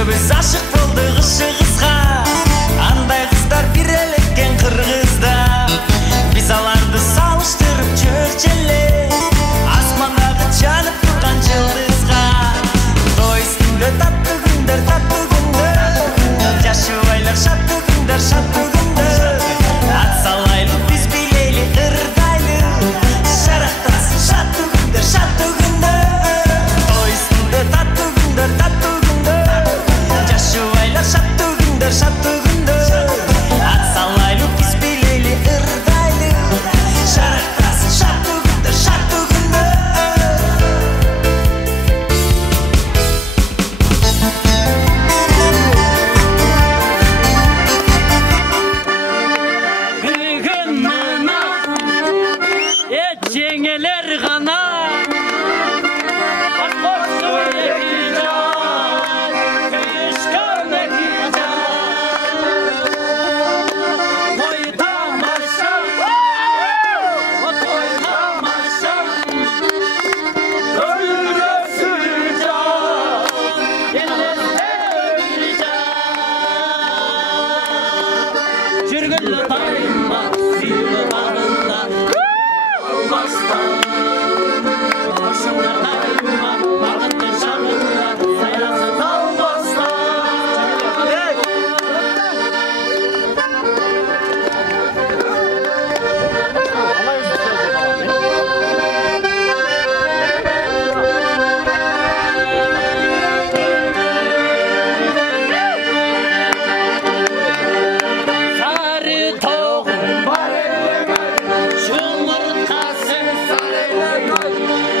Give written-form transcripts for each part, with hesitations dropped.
Көбіз ашық болды ғышығызға, андай қыздар біреліккен қырғызда. Біз аларды салыштырып чөкчеле, асмандағы жанып тұрған жылдызға. Той үстінде татты күндер, жашыбайлар шатты күндер, ат салайлы, біз билейлі ырдайлы, шарақтасын шатты күндер. Той үстінде татты күндер, жашыбайлар шатты күндер, ат салайлы, біз билейлі ырдайлы, шарақтасын шатты күндер. Cengeler gana Akkosun ekeceğiz Kışkan ekeceğiz Toy tamaşa O toy tamaşa Öyle süreceğiz Ellerine öleceğiz Çürgüllü tayma Sivri bağında Baştan Başımda daima Bakıntı şarkıya Sayrası dalbastan Sarı toğum var elime Şumurtasın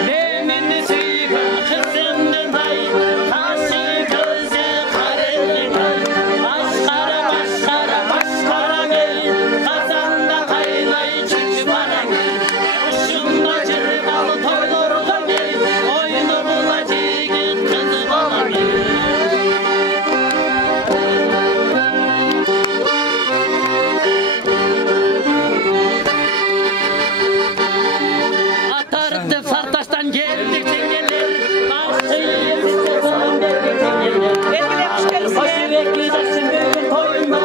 Nemini suygan kızımdın ay Taşı gözü karellik ay Başkara gel Kazanda kaynay çüçü bana gel Uşumda çırpalı toylurda gel Oyunu bulacak kızı bana gel Atardı Sartaş'tan geldik cengeler Başlayıp bize son verdik cengeler Hoş bekleyeceksin bugün toyuma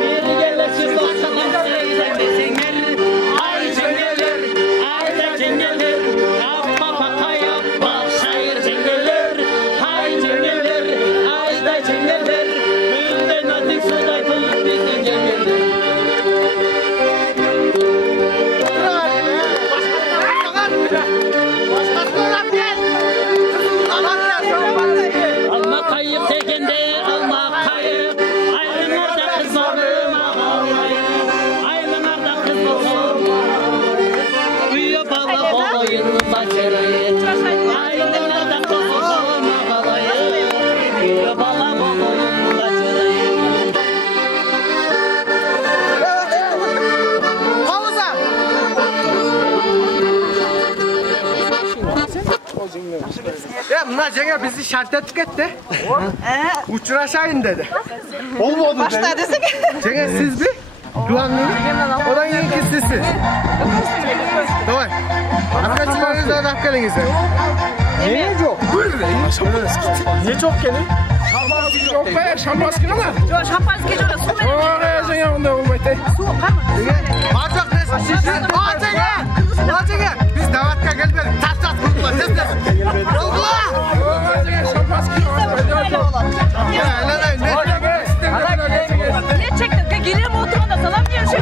Bir gelirsiz başlanan seyirde cengeler Ay cengeler, ay da cengeler Yapma baka yapma şair cengeler Ay cengeler, ay da cengeler Gülden atık suda kılıp bizim cengeler Alma kayıp tekende alma kayıp Aylınlarda kız oğlum ağalayım Aylınlarda kız oğlum Uyuyor baba olayım başarayım Aylınlarda kız oğlum ağalayım Uyuyor baba olayım başarayım Ya bunlar Cengiz bizi şart ettik etti. Uçuraşayın dedi. Olmadı Başta dedi. desek. Cengiz siz bir duanlıyım. Odan yiyin ki sizsin. Tamam. Arkadaşlarınız da dakikalarınızı. Niye çok? Niye çok gelin? Çok be, şampanski ne lan? Yok şampanski yok. Su verin. Oraya Cengiz onda olmaydı. Su kalma. Barcak ne? Cengiz! Biz davatka gelmedik. Tas kurtula. Allah! Şampanski yok. Ne çektin? Gelir mi oturun da salam yiyor şey.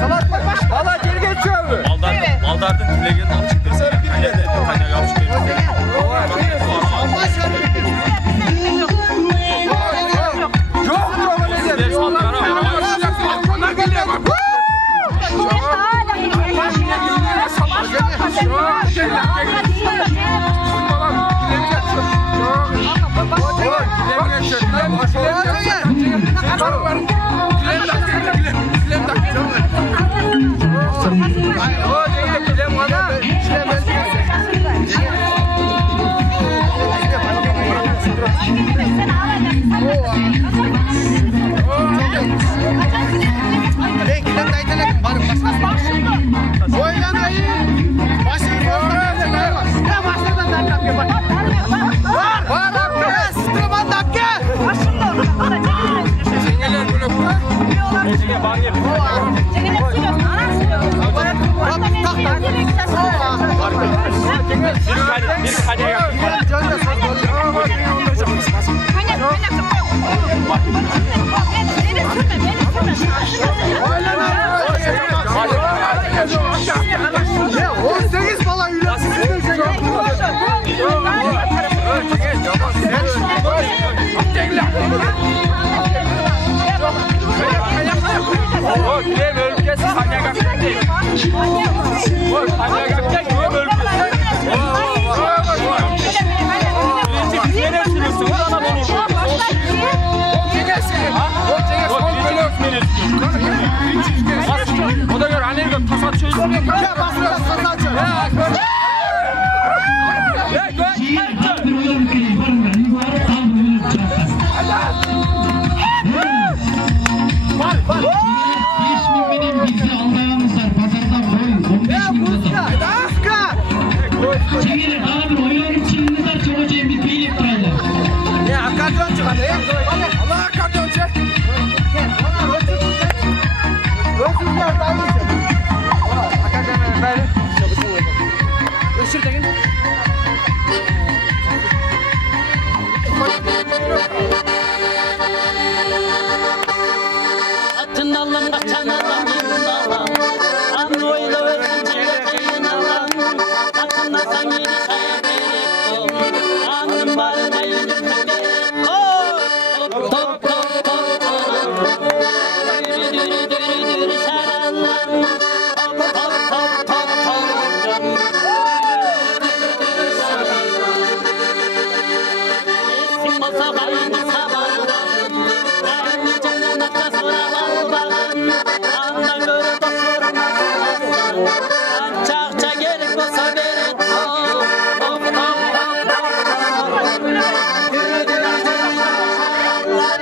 Salat bak. Valla geri geçiyor mu? Maldardın tilegin açık desene. Kalede kaynak yapışık edin. Ya 18 falan Oda göre anneyle tasat çözüm. Ya basın tasat çözüm. Atın alım kaçan adam yılın alan An oyla ölünce kıyın alan Atın atan yeri şayet erik Anın barına yürüdüm berek Top top top top Dürü dürü dürü dürü şarallan Top top top top top Esin olsa kayını sabardan Kayını cennete soralan bağın Anda görü doktorun aslan Çakça gelip olsa beri top Top top top top Dürü dürü dürü şarallan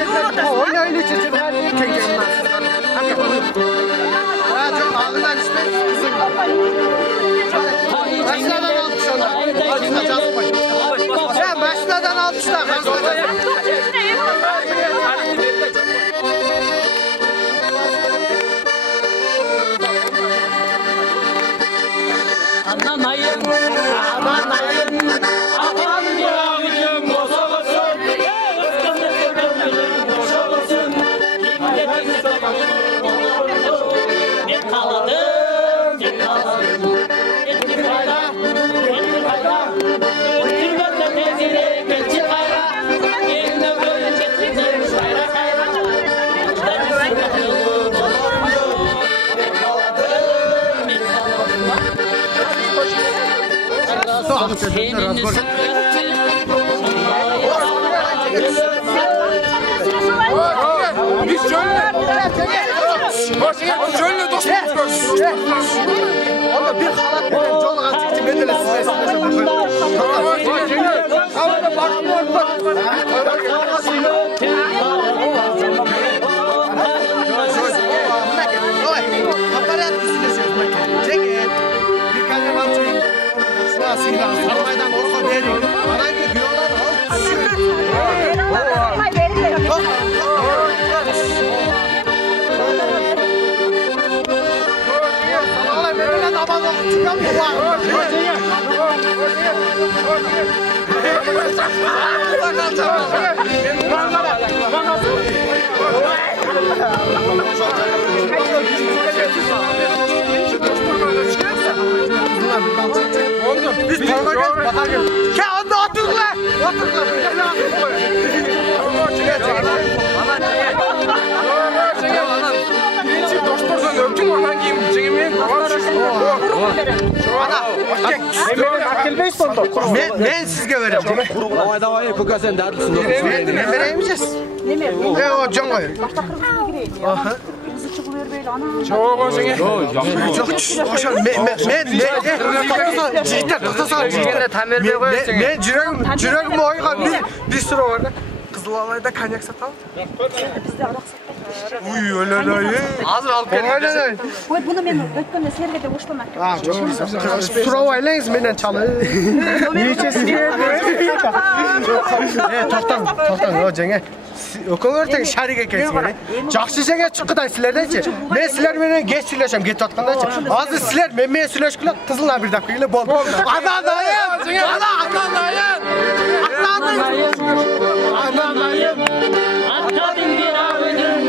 Top top top Oynayın için her yeri kenkenmez. Ya çok ağından işte kızım. Başlardan almışlar. Başına çalışmayın. Ya başlardan almışlar. Anlamayın, anlamayın, aman yavrum boza olsun, ıskımlısı gönlüm boşa olsun, kimletin olur, ne kaladım, ne kaladım, etti kayda, oturmakla tezire geçi kayra, yerine böyle çetinir kayra kayra, uçlarısı gönlüm olur, ne kaladım, ne kaladım. Biz şöyle. Şöyle dostumuz. Onda bir halat benim çoluğa çıktı. Ben de size havada bakmıyor bak. Aparat üstüne söz. Çekin. Bir kalem atayım. Şuna silah. Sarmaydan orta verin. Bana gidiyorlar. Sana benimle namaz okup çıkamıyor. Biz tarafa gel, bakar gel. Ke anda otur lan. Otur lan. Birinci dostlardan öptüm oradan giyim. Çekimin. Ben sizge vereceğim. Davay davay puka sen derdisin. Ben veremeyeceğiz. Ne o can koyuyor. Çok hoşuna. Çok hoşan. Ben ciğerim oygan bir sürü orada. Kızılalay'da kanyak satalım. Uy öyle dayı. Hazır alıp gelin. Öyle dayı. Bunu men ötkönde sergede boşlamak. Çok güzel. Suravaylayız menden çalı. Niye içesin? Toptan o cenge. Ökөңөртең шарик экенсиңер. Жакшы жерге чыккыдай силерденчи. Мен силер менен кеч сүйлөшөм кетип аткандачы. Азыр силер мен менен сүйлөшкүлө кызыл бир дап келе болду. Анадайым. Atladın bir ağacın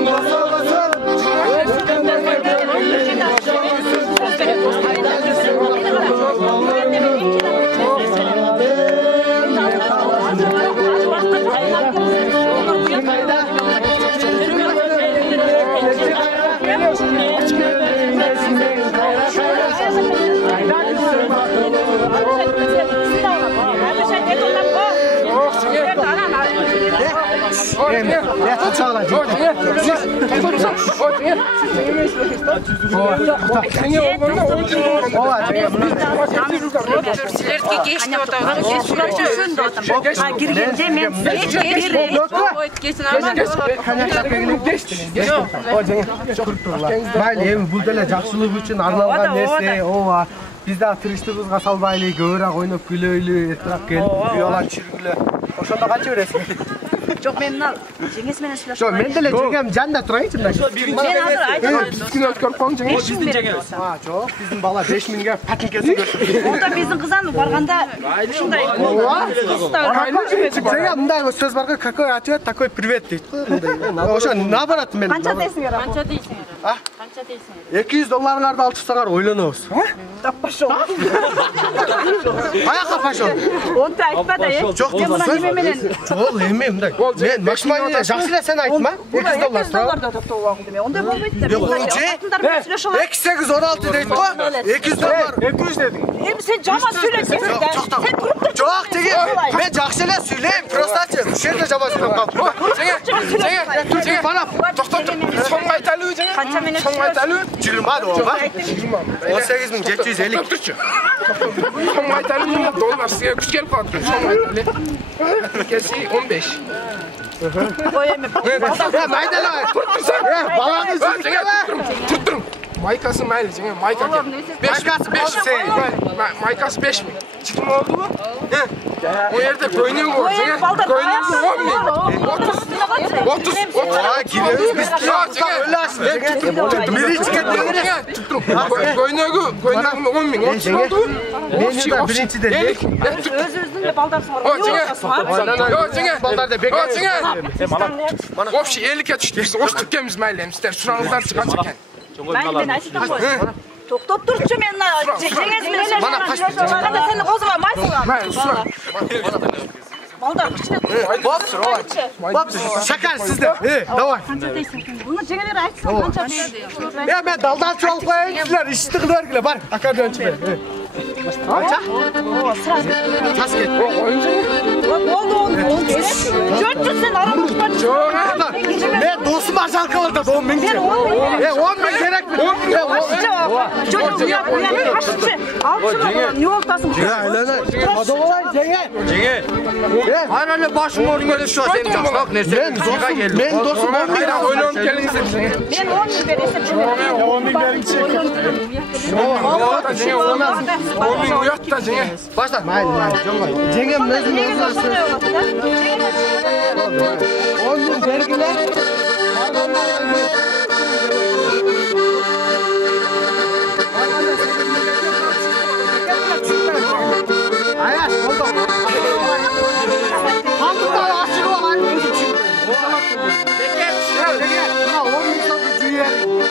Я çağla. Силерге кечти отаган киргенде мен Mayli, emin bul деле жакшылык үчүн арналган нерсе. Ооба. Бизде тырыштыгыбызга салбайлы, көбүрөөк ойноп күлөйлү, эртирээк келип, уялан чүргүлө. Ошондо канча бересиң? Жок, мен мына жеңес менен сүйлөшөм. Жок, мен деле жеңем жанында турайынчы мына. Мен азыр айтам. Биздин өткөрүп коюң жеңе. Биздин жеңебиз. Жок, биздин бала 5000ге патинкесин көрсөтүп. Онда биздин кызан барганда ушундай. Жеңе мындай сөз бар го, какой ответ, такой привет дейт. Ошо наоборот мен. Канча дейсиңер? Канча дейсиңер? Канча дейсиңер? $200 алып чыксаңар ойлонобуз. Таппашол. Каяка пошол? Онда айтпа да, э. Жок, Мен мына неме менен жол эме мындай. Мен максималдуу жакшы эле сен айтма. $200. да токтоп алгым деме. Ондай болбойт да. Ачындар менен сүйлөшө алам. 2816 дейт го. $200. 200 дедиң. Эми сен жаман сүйлөйсүң да. Сен туруп тур. Жок, деги. Мен жакшы эле сүйлөйм, простачы. Ушул жерде жаман сүйлөп калдым. Жеңе, бана, токтоп тур. Соң айталуу жеңе. Канча менен Соң айталуу. 20 ооба. 18750. Турчу. Соң айталуу доллар сиге күч келип калды. Соң айталуу. Кеси 15. Ой эми. Майдалай. Баланы Тур. Майкасы майли жеңе, майка кел. Майкасы 5 Майкасы 5000. Читим болдубу? O yerde көйнөк бар жеңе. Көйнөк 10 000. 30. Aa, gidiyoruz biz. Öyle aslında. Biri çıkıyor. Көйнөгү 10 000. 30 oldu. Benim de birinci de değil. Өзүңүздүн эле балдарсыңар. O жеңе. Yo жеңе. Ballarda bekliyor. O жеңе. Вообще 50'ye düştük. Oş tükemiz meyleyimizler. Şuranızlar çıkacak ekan. Мен айтып кой. Токтоп турчу, мен жеңес менен эле кандай сени козуп алмайсыңар. Mayli şura. Балдар кичине. Şakar sizde. Давай. Канча дейсиң? Муну жеңелер айтсаң канча дейсиң? Ya ben daldan çok koyayım. İşte kılar gile. Var. Akardan çıkıyor. Aça. Tas git. Oldu. 400 sen aramızda çıkıyor. Ben dostum aşağı kalırdı. 10 bin gerek. 10 bin gerek mi? 10 bin. Çocuğum uyan kaçıncı? Alçın ne oltasın? Hadi olay Cengiz. Hayır öyle başım oraya şu an senin bak neresi? Ben dostum 10 bin. Oynayalım gelinize. Ben 10 bin verirse 10 bin verin çek. 10 bin uyat da Cengiz. Başla. Cengiz ne nasıl? 10 bin vergiler. Ayaş oldu. Hamdullah aşırı olan. Ha 10 bin sonra cüyerin.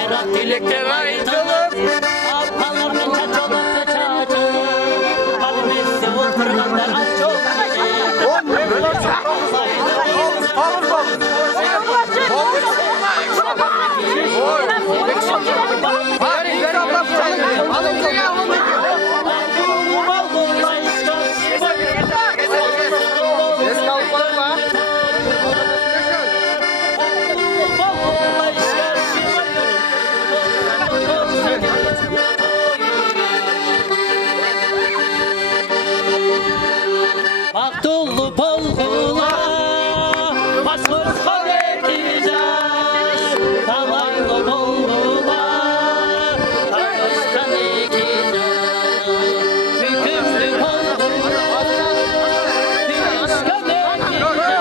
Berat dilekler aytılıp Appalarının çaçalısı çaçılıp Kalmesi oturganlar az çok Baktulu polgula Masur kavetiza Talaylı polgula Takıştan ikiza Tükümlü polgula Tüküşkan ikiza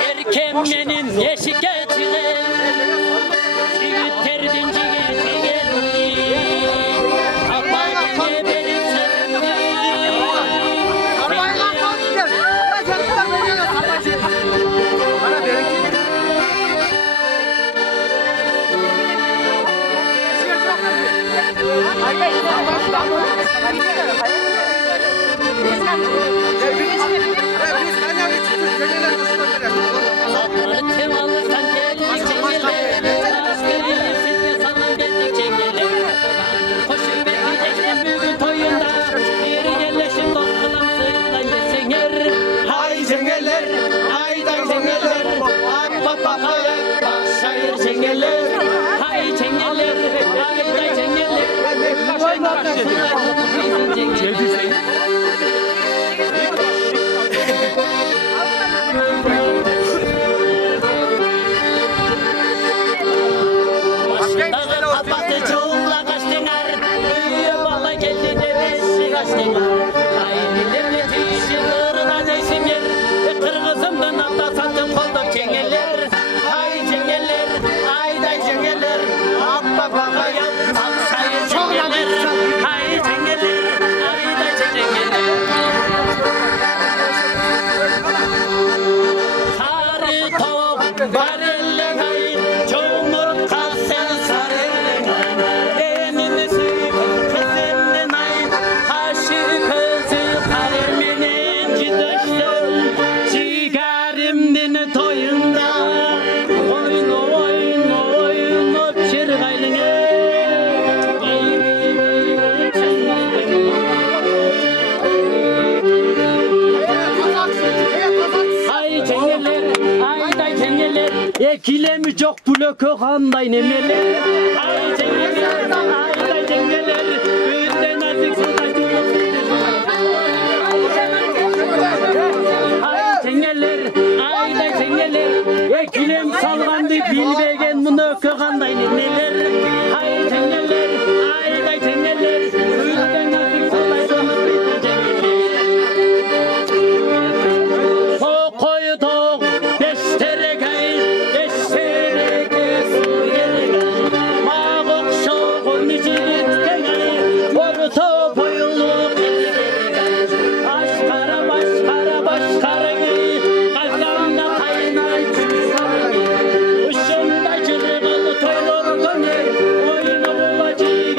Erkemmenin yeşiketine Çiğiterdin çiğitini Kapağını benim sarımdı Tevalıktan geldik çengeler Askeri sizge salan geldik çengeler Koşup bekleyecekler bugün toyunda Bir yerleşim dost kılam sığlayın desenger Hay çengeler, hayday çengeler Akbap bakaya şair çengeler Hay çengeler, hayday çengeler Kapatı çoğunla kaçtılar Büyüye bala geldi de beşi kaçtılar Ailelerle tişilir adaysim yer Kırgızımdan abda sattım koldum çengeler Hay çengeler, ayday çengeler Abba baba yap, sayır çengeler Hay çengeler, ayday çengeler Sarı tok, barelle hayır Çoğumur kalsın sarı Denini suyun kızının ayın Haşı kızı kaleminin cidaştın Çıkarımdın toyunda Oyunu çırgaylını Hay çengeler, ayday çengeler Ekilemi çok bloku kanday nemeler Hay çengeler, ayday çengeler Büyükten artık sutaştım Hay çengeler, ayday çengeler Ekilem salgandı bilbegen bunu kanday nemeler Hay çengeler, ayday çengeler Büyükten artık sutaştım Sokoyu toğ, beştere kayın Beştere kesin yerine Mağuk şoğun içilikten ayın Orta boyulu Aşkara başkara başkara giyin Kazanda kaynar çıksana giyin Uşunda çırgalı toylur gönül Oyunu bulacı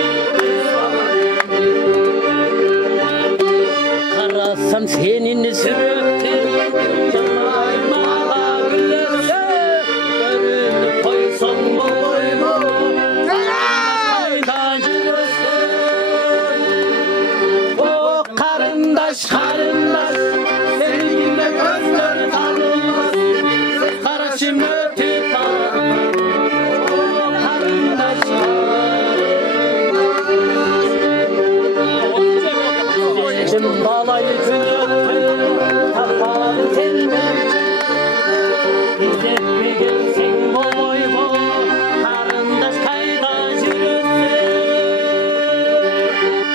Karasam senin sürüktür Canaymağa güllerle Görünüp koysan boymu Kaydacı göster O karındaş karındaş Balayı çöktüm Kapalı telber İzletme gelsin boy boy Karındaş kayda yürüsün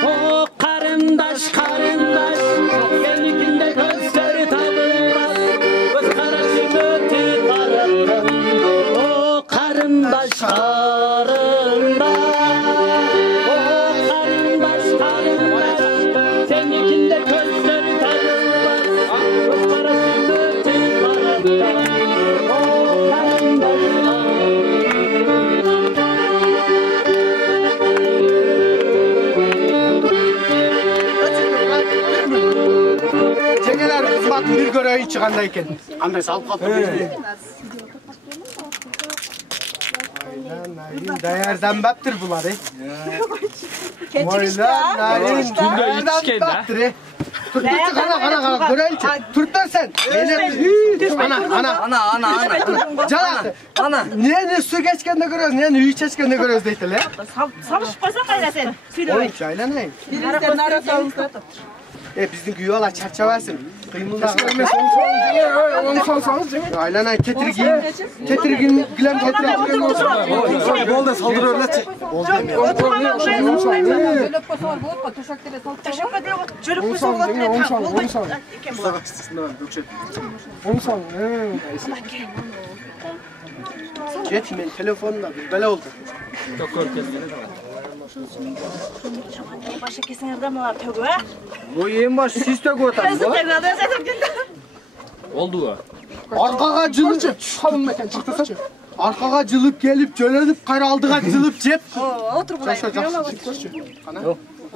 O karındaş Çok gelikinde gözleri tabılmaz Göz karası götü tarattım O karındaş Senikinde gözleri tabılmaz Göz karası götü tarattım O karındaş Cengeler kızmat bir görevi çıkanda eken. Anday salıp kaldı. Aynen, dayar zambaptır bunlar. Moylan, narin, dayar zambaptır. Turttu kana görevi çık. Turttan sen. Ana. Canaktı. Ana. Niye su geçkende görüyoruz, niye üyü içeskende görüyoruz deytiler. Savuşpasa kayra sen. Oğlum çaylanayım. Birinizden arası Bizden güyola çerçevesin. Kıymılda Onu salsanız Cengiz. aylanay tetirgin gülem tetirgin bol da saldırıyorlar. Geçmeyin telefonla böyle oldu. Çok korkuyorum. Başa kesin evdamalar tögü ha? Bu en baş siz de koyatınız. Oldu o. Arkaga cılıp Çıkalım mekan çıktı. arkaga cılıp gelip jönelip kara aldıga cılıp jep. Otur buraya.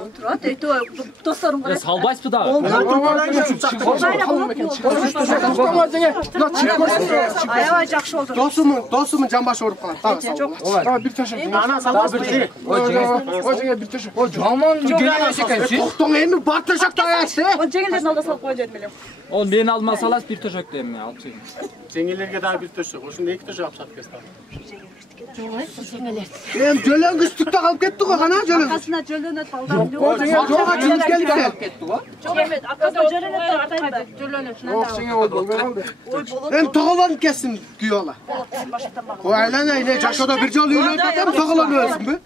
Otur hadi dostlarım Ya salbays mı da? Ayağa jakşı oldu. Dosumun canbaşı orup kalan. Tamam bir taşı. Ana salmaz mı? O Cengiz bir taşı. Aman geliyor şekersiz. Toktun emi batacak da ayaksın. O Cengiz'in alda salıp koyacağım benim. Oğlum beni almasalas bir toşak diyeyim ya. Alçayım. Cengilerge daha bir taşı. Oşunda iki taşı yapsak kestar. Hem jölen kıstükte kalıp kettik o kana jölen. Arkasına jölönet baldan. Arkaga cılıp gelip gel. Çok evet. Arkasına jölönet artaydı. Oh Cengiz oldu. Hem toğulan kessin güyola. O aylanay ne caşoda bir jol yürüyüp hem toğulan ölsün mü?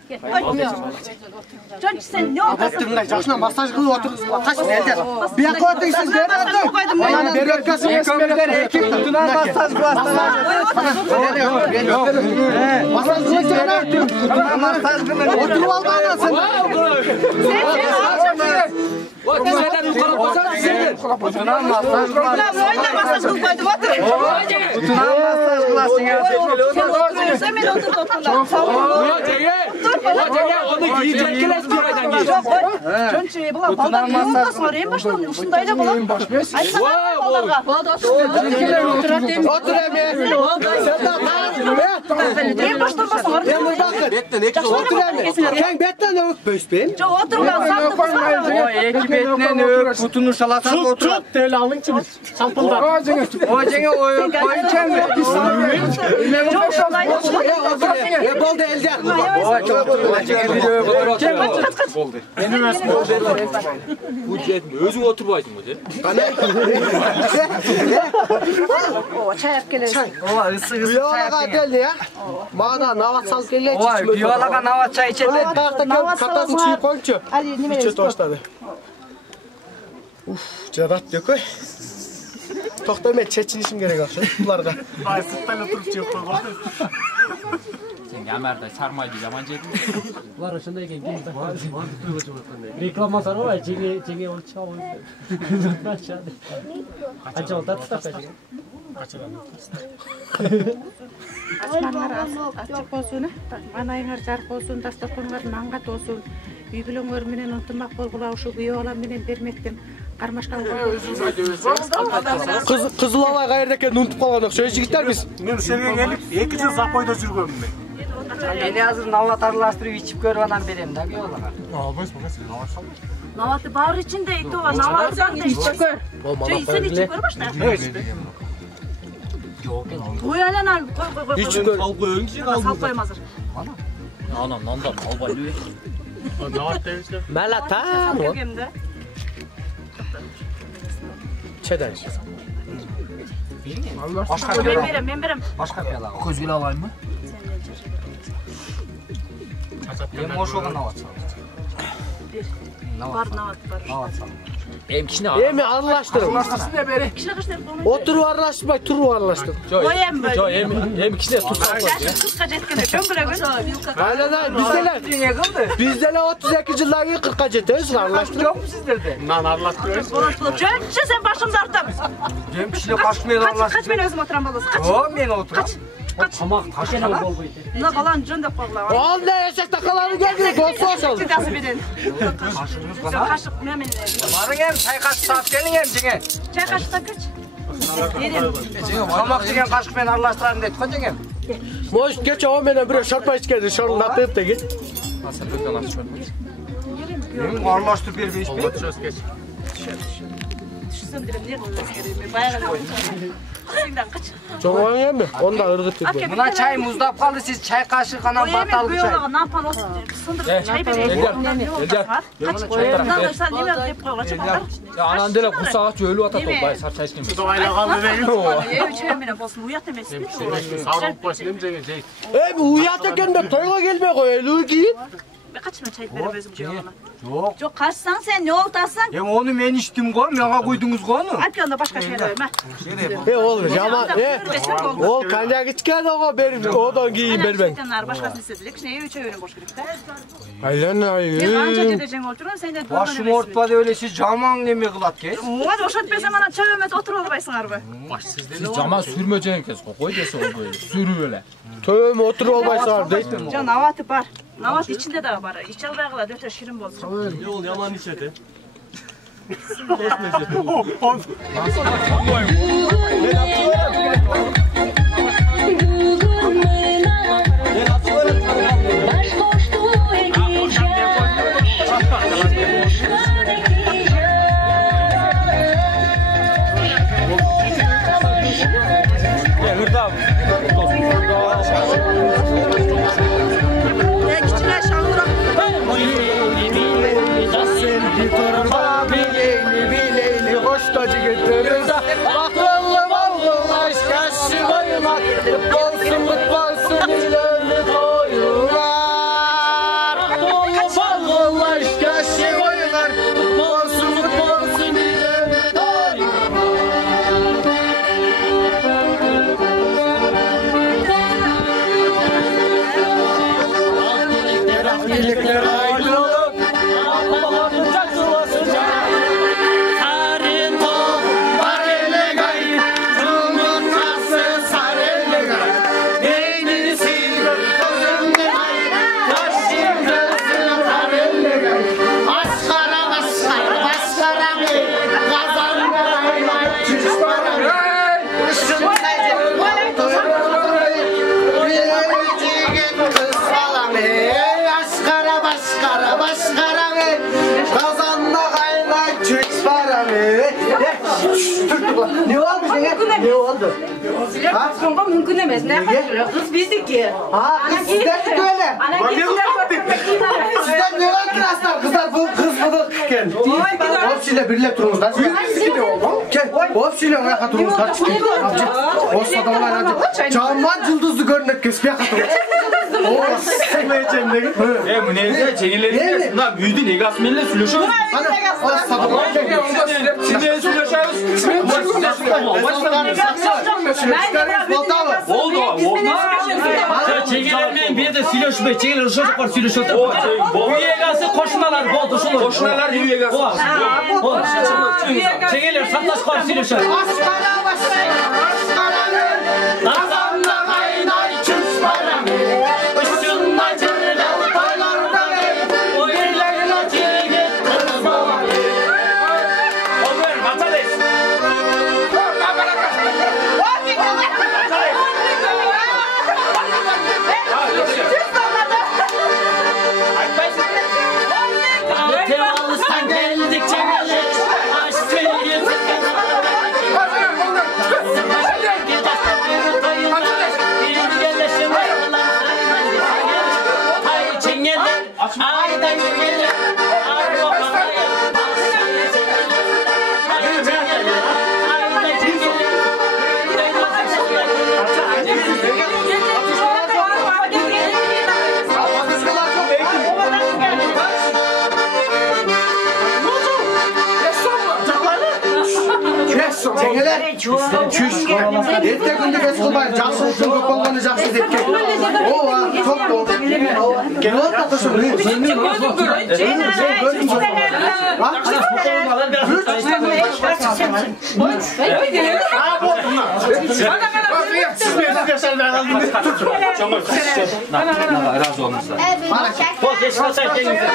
Can sen ne oldu? Kaptırın caşına masaj kılıp oturursun. Kaç nerede? Bir yakı otursun der artık. Bana bir ötkasın esmerler ekip tutunan masaj kılıp. Masaj kılıp. Oturup alma anasını. Sen yukarı basar sen. Tutunan masaj kılasın. Masaj kılıp koydum otur. Tutunan masaj kılasın ya. Sen oturuyorsan ben otur Onu giyecek kiles bir aydan giyecek. Cançı bulan baldan ne olmaz var en baştan uşundayla bulan. Ay sana ballarga. Otur emi. Sen de tanrısın. En baştan basar. Otur emi. Sen betten öp bösbeyin. Jo otur ulan sandık basar. O ekip etinen öp kutunu salatak otur. Tele alın çabuk. Sampıldan. O Cengiz. O Cengiz o koyacağım mı? Jo uşundayla bulan. Bol da elde. O çok o Cengiz bir öp otur. Bu yetmiyor. Özün oturbaydın bu de. O çay yap gelir. O ısı Biyolaga geldi ya. Bana navat sal geliyor. O biyolaga nava çay içerler. Katatın çiğ koyunca. Hadi ne İçe toşladı. Cerat diyor koy. Toxtamay çeçinişim gerek akşam. Bunlarda. Ay sıktan oturup çiğ koy. Sen gelmerde sarmaydı yaman cedin. Var aşında eken gel. Reklam masarı var. Cenge ol çao. Aşağıda. Aşağı olta tutar. Asmanlar açık olsun, manayınlar жарық olsun, дастарханlar наңғат olsun, үйгіліңер менен ынтымақ болғылаушы бүйоғалам менен бермектен қармашқан Kızılala gayırda eken unutup kalmadık. Şöyle jigitler biz. Men Sergen gelip 2 yıl Zapoy'da жүргөнмүн мен. Beni hazır navat arılaştırıp içip görmeden vereyim de biyolaga. Navatı bağır içinde iti var. Navatı da içip gör. İnsan içip gör başta. Koyalan al. Koy. İçip gör. Sal koymazır. Anam nandan albaylı. Melata mı? Gemde. Çeden. Ben verem. Başka piyala. Közgül alayım mı? Ben hoş olan avat sağ. Var navat var. Avat sağ. Em kişine al. Emi anlaştırın. Ne beri? Kişine kaçtır onu. Oturup anlaşmay, turup anlaştır. Koyayım böyle. Jo em kişine tutsak var. Kırka jetkene çömbüre gün. Aynen bizdeler 32 yıllarga 40'a jeteriz anlaştırın. Yok mu sizlerde? Nan anlattırıyoruz. Çökçe sen başımıza arttım. Cem kişiyle kaçmayla Kaç ben özüm oturan bolasın. Kaç. Yok ben oturam. Tamam taşına bol buydu. Ne falan cön de koyla. Oğlum ne eşek takaları geldi, dostu olsun. Çıkası birin. Kaşık memenin. Varın hem çay kaç saat gelin hem cenge. Çay kaşıkta kaç. Yerim. Kalmak cenge kaşık ben arlaştırarım dedi. Koy cenge. Moş geç o mene bir şarpa içkedi, şorun atıp da git. Nasıl böyle anlaşıyor? Benim arlaştır bir iş bir. Söz geç. Düşünsün dilim ne koyuyorsun gereyim. Bayağı Senden kaç. Çoğun yemi, onu da ırgıt bir. Buna çay muzdap kaldı siz çay kaşığı kanan batal çay. Ne yapan olsun? Sındır çay vereyim. Kaç koyuyorsun? Sen ne yapıp koyacak? Ya anan dele kursağa çöylü atat olbay sar çay içken. Doğayla kaldı değil. Üçemine basın uyat demesi mi? Savrulup başlayayım Cengiz. Bu uyat eken toyga gelme koyuyor ki. Kaç mı çay veremezim diyorlar. Yok. Çok kaçsan sen ne oltasın? Ya onu ben içtim koy, yana koydunuz koy onu. Alpiyonda başka şeyler verme. Oğlum ama ol kanca içken o benim odan giyin ben. Şeytanlar başkasını istedilik. Neye üç öğün boş birlikte. Aynen Bir anca aynen. gideceğim oturun sen de Başım ortpada öyle siz caman ne mi kılat kes? Hadi oşat be zamana çay ömet otur olbaysın arba. Siz cama sürmeyeceğin kes. Koy desin o böyle. Sürü öyle. Tövbe otur olmaysa değil. Can navatı var. Navat içinde de var. İçel bağla döter şirin bolsun. Ne oldu yaman içeti? Ne oldu sana? Ne oldu? Sonunda mümkün demez. Ne yapacağız? Kız bizdik ki. Ha kız sizden de böyle. Sizden ne var ki aslan kızlar bu kız bunu gel. Hopsiyle birle turumuzdan. Gel. Hopsiyle ona katılımızdan çıkın. Olsa da onlar hadi. Çağırman yıldızlı görünek kes bir katılım. Ooo sıkmayacağım ne git. Bu neyse çengileri bunlar büyüdü ne gasmenle sülüşüyoruz. Şimdi sülüşüyoruz. Oldu. Çengelerмен bir de sülüşme. Çengeler uşak var sülüşüyor. Üye gazı koşmalar oldu şunu. Koşunalar üye gazı. Çengeler satış var sülüşüyor. Жеңелер. Чүш. Ерте күнді кес қылмай, жақсы үшін көп болғаны жақсы деп кел. Ова, топ. Кел от тақысын. Razı olmuşlar. Bol geçmesen kendinize.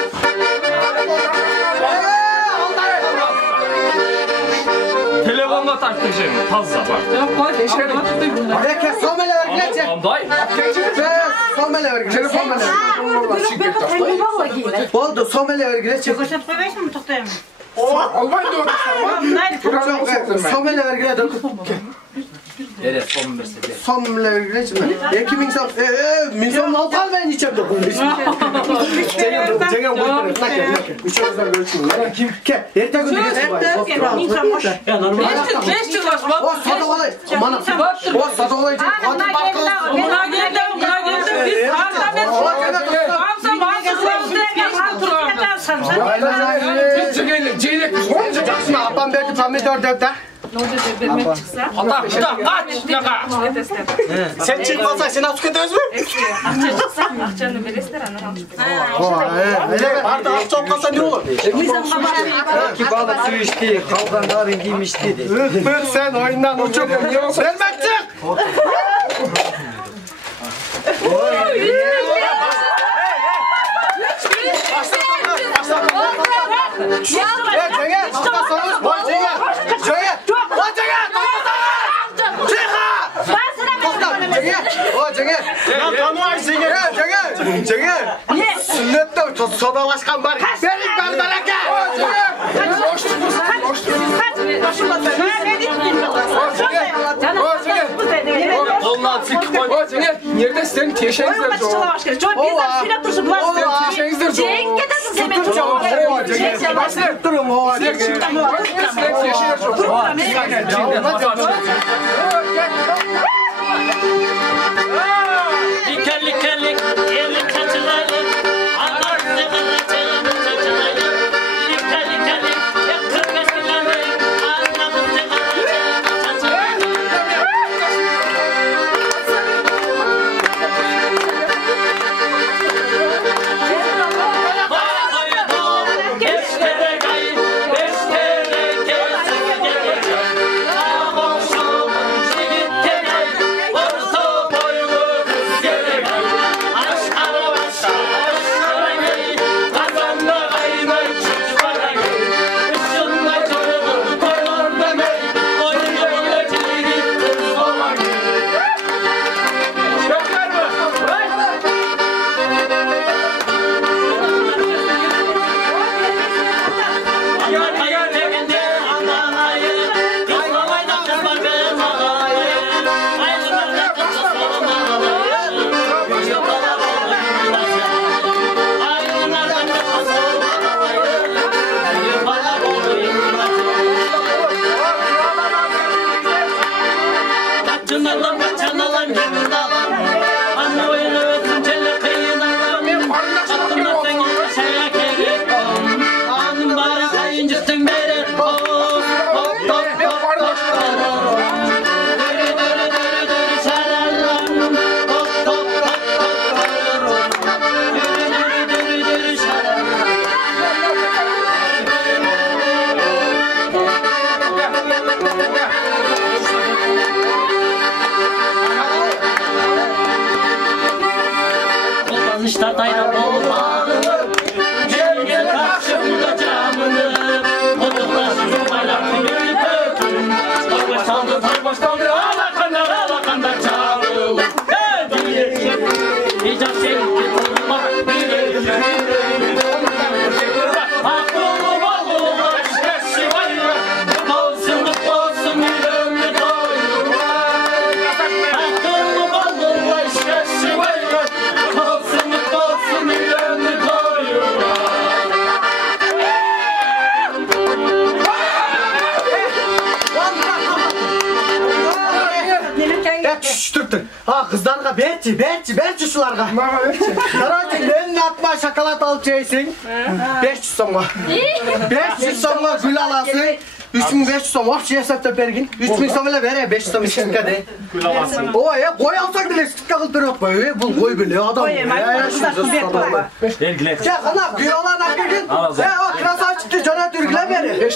Telefonla taktık şey mi? Fazla var. Bekle, somele vergilecek. Onday. Somele vergilecek. Oldu, somele vergilecek. Koşup koymayız mı tutayım? Albaydı orası. Somele vergilecek. Evet, son mesele. Somele vergilecek mi? 2000 som. Min som alıp almayın içeride koymuş. Cengen boyutları. Üçümüzden görüşürüz. Ke, ertə gündü geçsin bay. O sada olay. Mana. O sada olay. Hadi bakalım. Buna geldim. Biz Apam verdi pomidor dövde. Hatta kaç yaka. Sen çıkmasan sen atıp gidiyorsun mu? Akçanı veresler anam. Artık akça olmasa ne olur? Ki balık su içti, kalkanların giymişti dedi. Öpür sen oyundan uçup. Vermek çık. Cengen, atlasanız. Oy Cengen. Cengen. Oy Cengen. Çıkha. Cengen. Oy Cengen. Lan tanımayın Cengen. Cengen. Sünnette sodalaşkan var. Benim berbereke. Oy Cengen. Allah çık koy. O Cengiz, nerede senin teşekkürler çok. Teşekkürler çok. Durum o. Likerlik, yerlik kaçılayım. Anlattı kırıcıyım, çacılayım. Likerlik, yakın kaçılayım. Anlattı kırıcıyım, çacılayım. Geçtere gayet, beştere gezin gelecek. Ağuşum, çivittere, orta boylu kız gelecek. Aşk arabası, kazanla aynay çıkmana gel. Işınla çoğulur, koyur demey, oynuyor çiğdip kız ola gel. Şöker mi? Kapanışta dayan olmalı. Cengen karşımda camını. Oturmasın yuvarlak bir döküm. Toybaş kaldı alakanda çağrıl. İcat sevgi bulma bir aklımı bağlı şeşi var ya. Olsun bir ömrü doyum. Aklımı bağlı şeşi var ya. Olsun bir ömrü doyum. Düştürdün. Ha kızlarga berçi şularga. Karacı ne atma şokolad alıp yeysin. 500 so'mga. 500 so'mga gül alasın. 3500 so'm orcha hisoblab bergin. 3000 so'm bilan beray, 500 so'm ishga de. Oy, qo'y olsak da istikka qilib berib qo'y. Bu qo'y bile adam. Belgiler. Ja, ana kuyolarni olib kelgin. O krasavchikni jo'natib yurglar beri.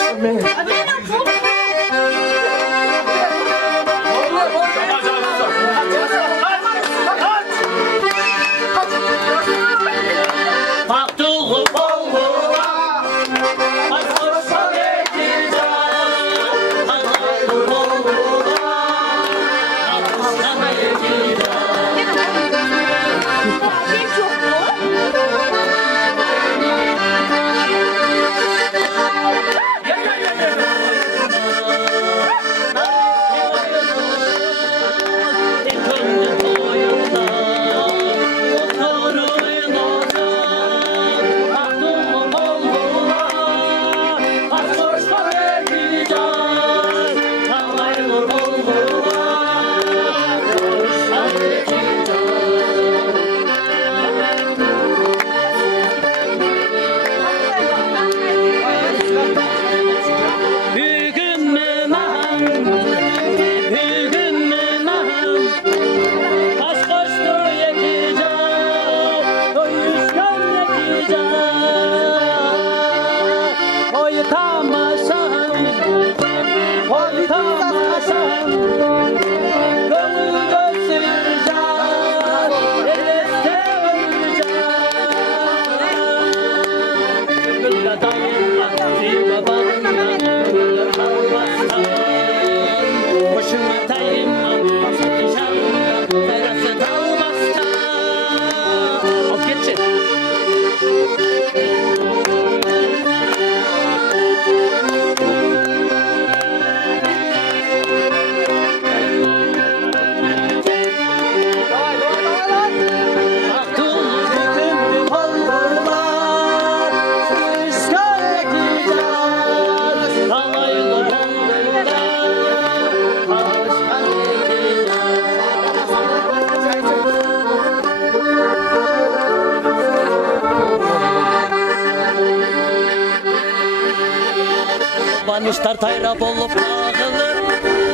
Banışlar tayrap olup ağılır,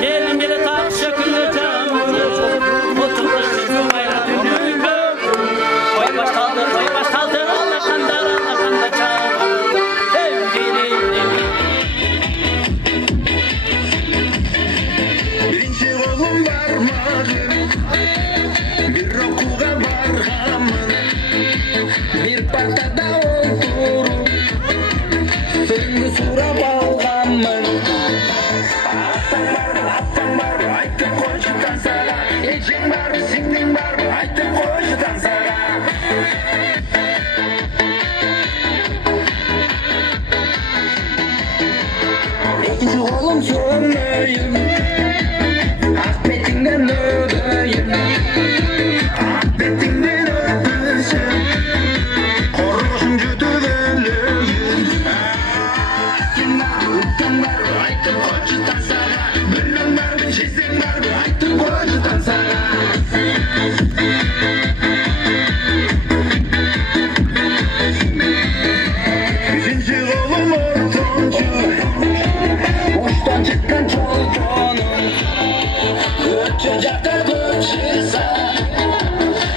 gelin bile tak şökülü camdır. Oturlar çıkıyor bayrağı dünüyor. Oy baş kaldır, Allah kanda çağır. Sevgilim. Birinci oğlum varmadım, bir okuga barhamın, bir partada oturup, seni surap algamın. Atsan var mı, aytıp koşudan sana, ecin var mı, singin var mı, aytıp koşudan sana. İkinci oğlum sönmeyim, Ahmet'inden ödeyim, Ahmet'inden öpüşüm, koruşum cüdüveleyim. Ülken var mı, aytıp koçudan sana, bölüm var mı, çizim var mı, aytıp koçudan sana. Üçüncü oğlum ortanca, uçtan çıkan çocuğunum, göçecekler göçürse,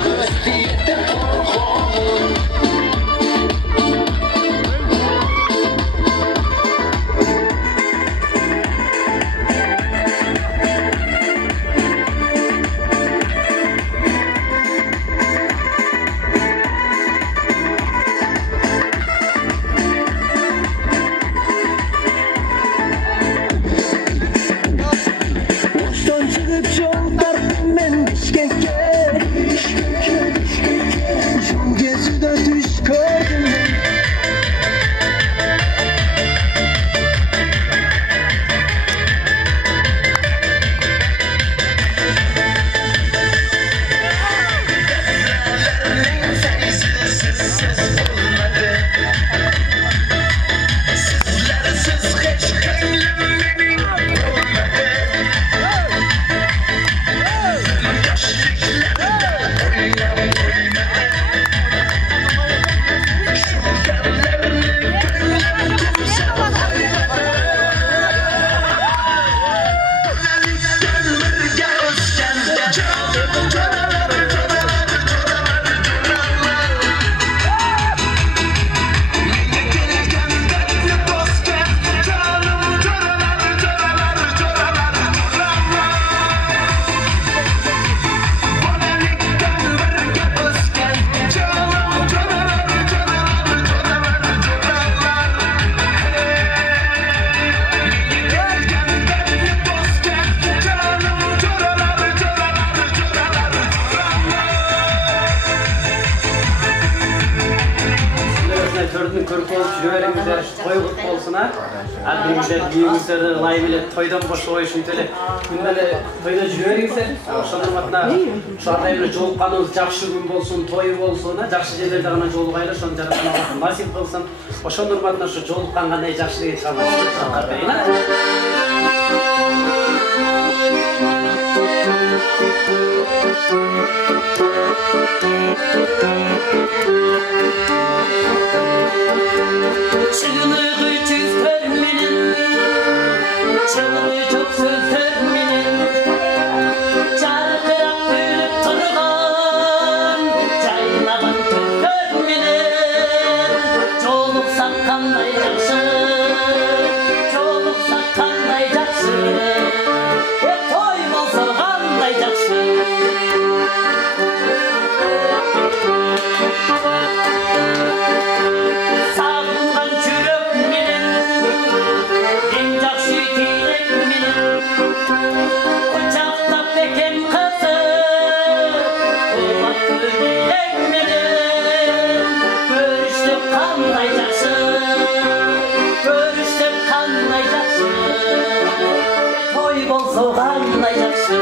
göstiyette korkunum. Uçtan çıkıp yol tarttım ben Bişkek'e, yol gezide düş gördüm ben. Sizlersiz hiç gönlüm olmadı. Yaşlıklarında Егер биеңіздерді лайым еле тойдан бошып ойшын төле. Күнде эле тойда жүрбеңиздер. Ошонун урматына ушундай эле жолукканыбыз жакшы күн болсун, той болсун, жакшы жерлерде гана жолугайлы, ошону жараткан Аллах насип кылсын. Ошонун урматына ушу жолуккан кандай жакшылык Çığlığı cüzler minin, çığlığı çok sözler minin, çarkırak büyülüp turgan, çaylagan tüzler minin, çoluksak kanday jakşı, çoluksak kanday jakşı, toy bolsa kanday jakşı. Sağılgan çürük minin, en jakşı tilek minin, kucakta bekem kızı, oğlatı bilek minin, görüştük kanday jakşı, görüştük kanday jakşı, toy bolsa kanday jakşı.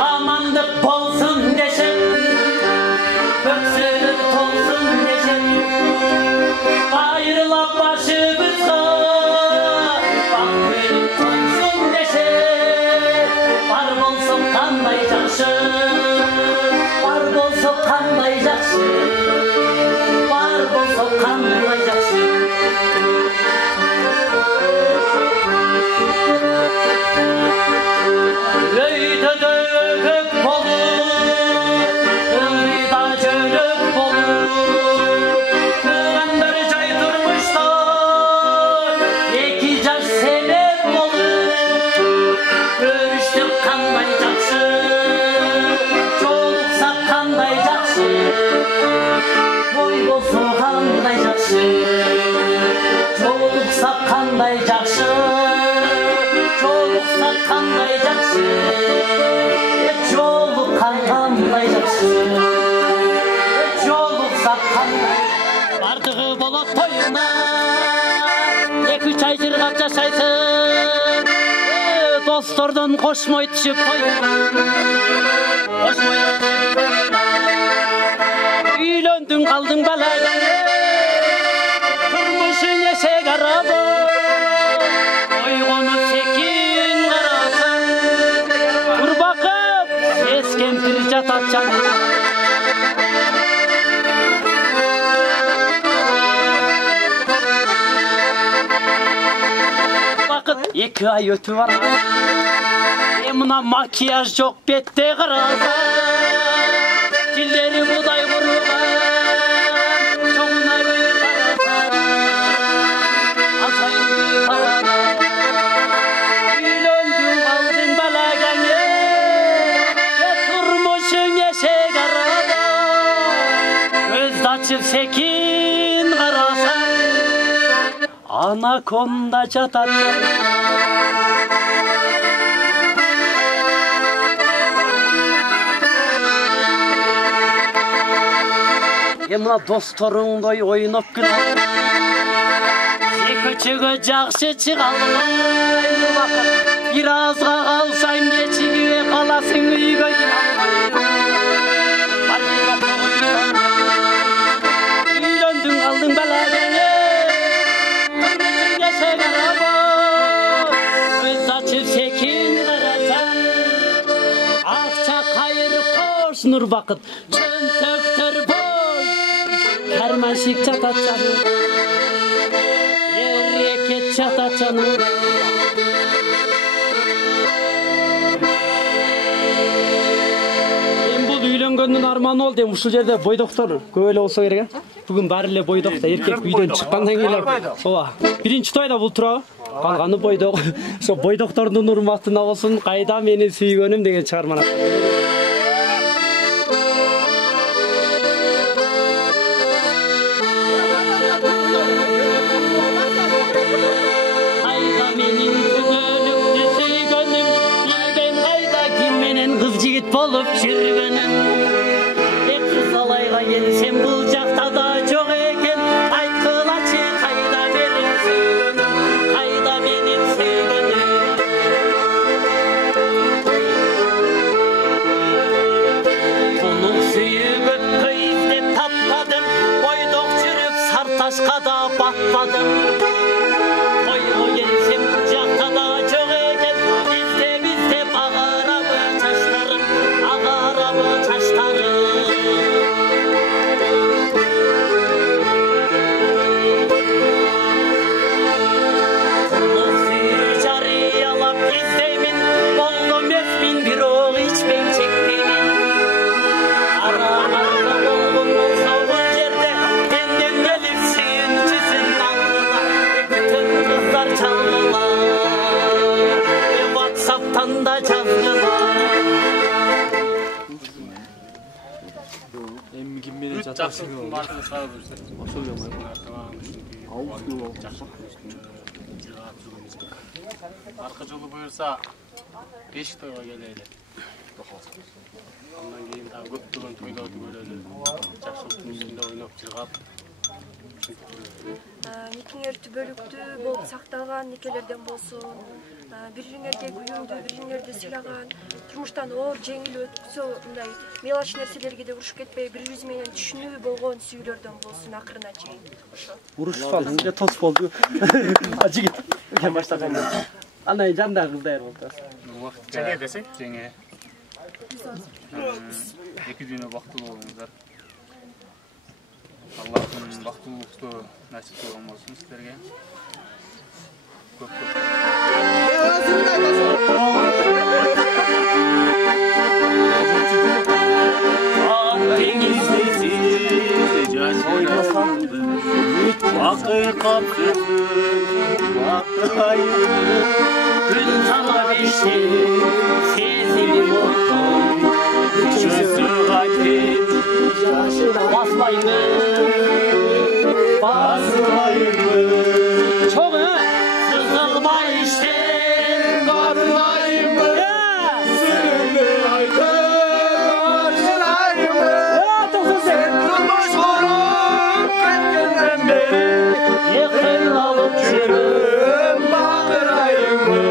Amandık bolsun deşem, öksürük tolsun deşem, ayrılap başımızga, bak gülüp tolsun deşem, var bolsun kanday jakşı, var bolsun kanday jakşı, var bolsun kanday jakşı. Öyde dövük bolur, öyda jörük bolur, kıvandır jay durmuşlar, iki jaş sebep bolur, görüştük kanday jakşı, çoluksak kanday jakşı, toy bolsa kanday jakşı, çoluksak kanday jakşı, çoluksak kanday jakşı, çolukkan kanday jakşı, çoluksak kanday. Bardığı bolot toyuna, iki-üç ay jırgap jaşaysın, dostordan koşmoy düşüp koyuna, koşmoy düşüp koyuna, üylöndün kaldın balaga, turmuşun eşek araba, oygonu sekin karasan, dur bakıp seskentir jatatcan. Vakit 2 ay ötü var. Mına makyaj жоқ bette karasan, dilleri buday kurugan, çoğuna büyük karasan, atayın büyük karasan. Üylöndün kaldın balagana, turmuşun eşek araba, göz açıp sekin karasan, anakonda jatatcan. Mına dostorundoy oynop gülüp, küçüğü jakşı çıkalım, birazga kalsang geçigibe kalasın uyga üylöndün kaldın balagana, turmuşun eşek araba, göz açıp sekin karasan, akça kayırı koş nur vakit, çöntöktür boş, kermaşık jatatcan, erreket jatatcan. Үйленгөндүн арманы болду. Эми ушул жерде бойдоктор көп эле болсо керек. Бүгүн баары эле бойдокто, эркек үйдөн чыккандан кийин ооба. Биринчи тойда бул турабы? Калганы бойдок. Ошо бойдоктордун урматына болсун, кайда мени сүйгөнүм деген чыгарманы. Bolup жүргөнүm, кыз алайга келсем бул жак taşka da batmadım. Toyga gelsem kucakta da çok eken. Bizde bağara mı taşlarım, ağara mı taşlarım. WhatsApp'tan yazdılar. Emmi kim beni çatarsın var. Arka yolu buyursa Beşiktaş'a geleydi. Ondan keyin daha köptөгөн toylordu көрөлү. Жакшылыктын үстүндө ойноп жыргап. Никеңер түбөлүктүү болуп сакталган никелерден болсун. Бириңерге күйүңдү, бириңерди сыйлаган, турмуштан оор жеңил өткөзө мындай мелочь нерселерге да урушуп кетпей, бири бириз менен түшүнүү болгон сүйүүлөрдөн болсун акырына чейин. Ошо. Урушуп алды, тос болду. Жигит. Кен баштаган. Анан жандагы кыздар болду. Жеңе десек, жеңе. 2 күнү бактылуу болуңуздар. Аллахтын бактылуулукту насип кылган болсун силерге. Gün sana beşti, sezili mutlu. Gözü gayret, basmayın mı? Basmayın mı? Çok sıkılma işte. Basmayın mı? Sürümlü aydın, başlayın mı? Sen durmuş vurup kendimden beri yakın alıp çürüm bağırayım mı?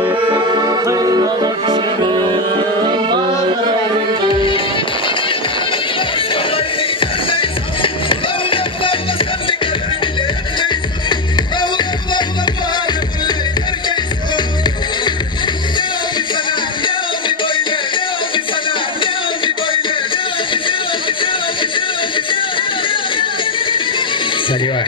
Yakın alıp çürüm bağırayım mı? Salut.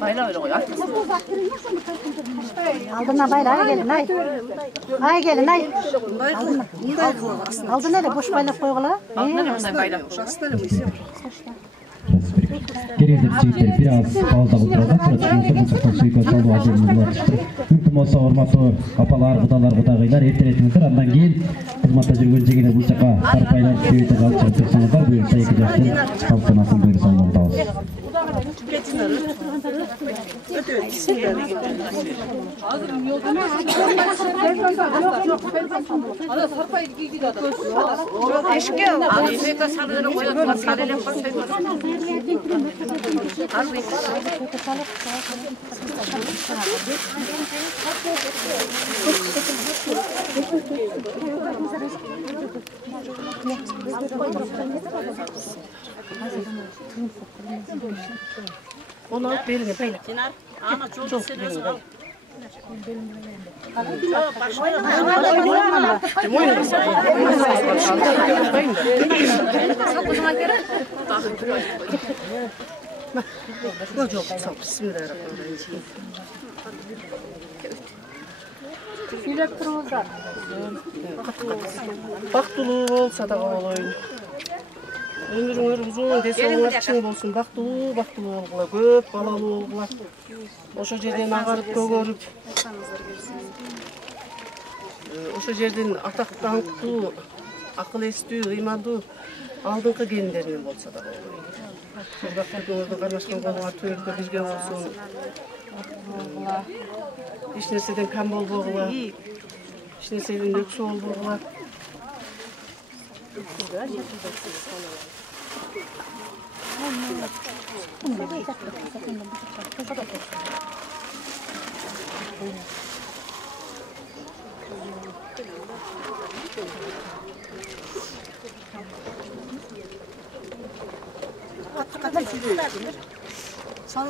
Bayla öyle koy. Aldına bayla ay gelin ay. Ay gelin ay. Aldın hele boş bayla koygular. Bayla. Kerezip çiğitleri biraz fazla oturalım. Sonra suikast alу ajemini mümkün olsa hormatlı apalar, budalar, budagıylar erteretingizdir. Andan keyin kızmatda жүргөн жегене бул жака тарпайлар себети алып чыгып турсаңыздар, буюрса эки жактан талкуунасын буйруса алабыз. Onu alıp verin böyle. Ana çok seviyorsun al. Бактылуу болса да болойын. Өмүрүңөр узун, денсаулыгыңар чың болсун. Бактылуу болгула, көп балалуу болгула. Ошо жерден агарып көгөрүп. Ошо жерден атак даңктуу, акыл эстүү, ыймандуу алдыңкы кендеринен болса да болойын. Бактылууңурду кармашкан колуңар түбөлүккө бирге болсун. Эч нерседен кам болбогула. Эч нерседен өксү болбогула.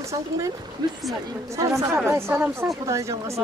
Saldım ben. Salam. Kuday жалғасын.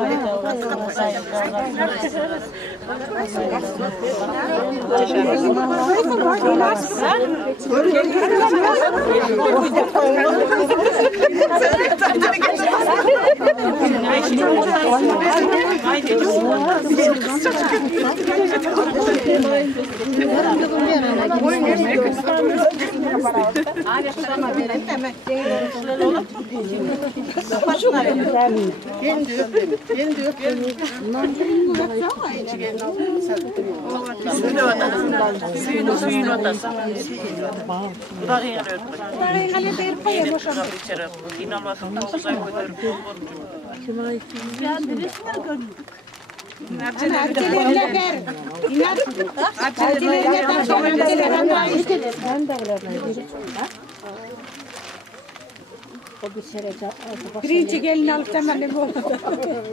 Birinci gelin alıp zaman ne bu?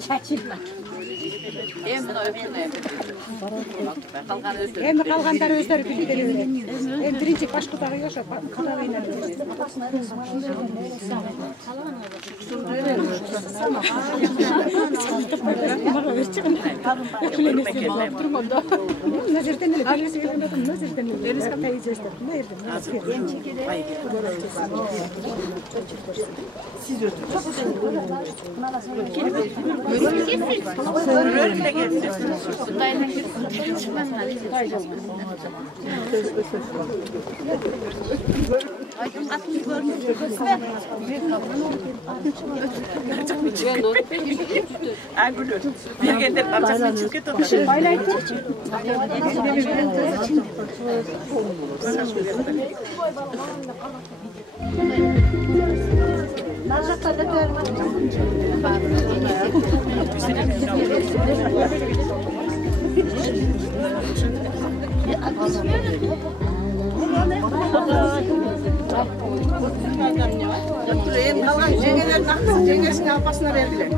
Çaçılma. Hem kalganlar özleri bildiler. Hem birinci başka dağı yaşa. Kadavayla. Nazirden ne? Nazirden ne? Deniz kapıyı izledim. Siz Cengesini apasına verdiler.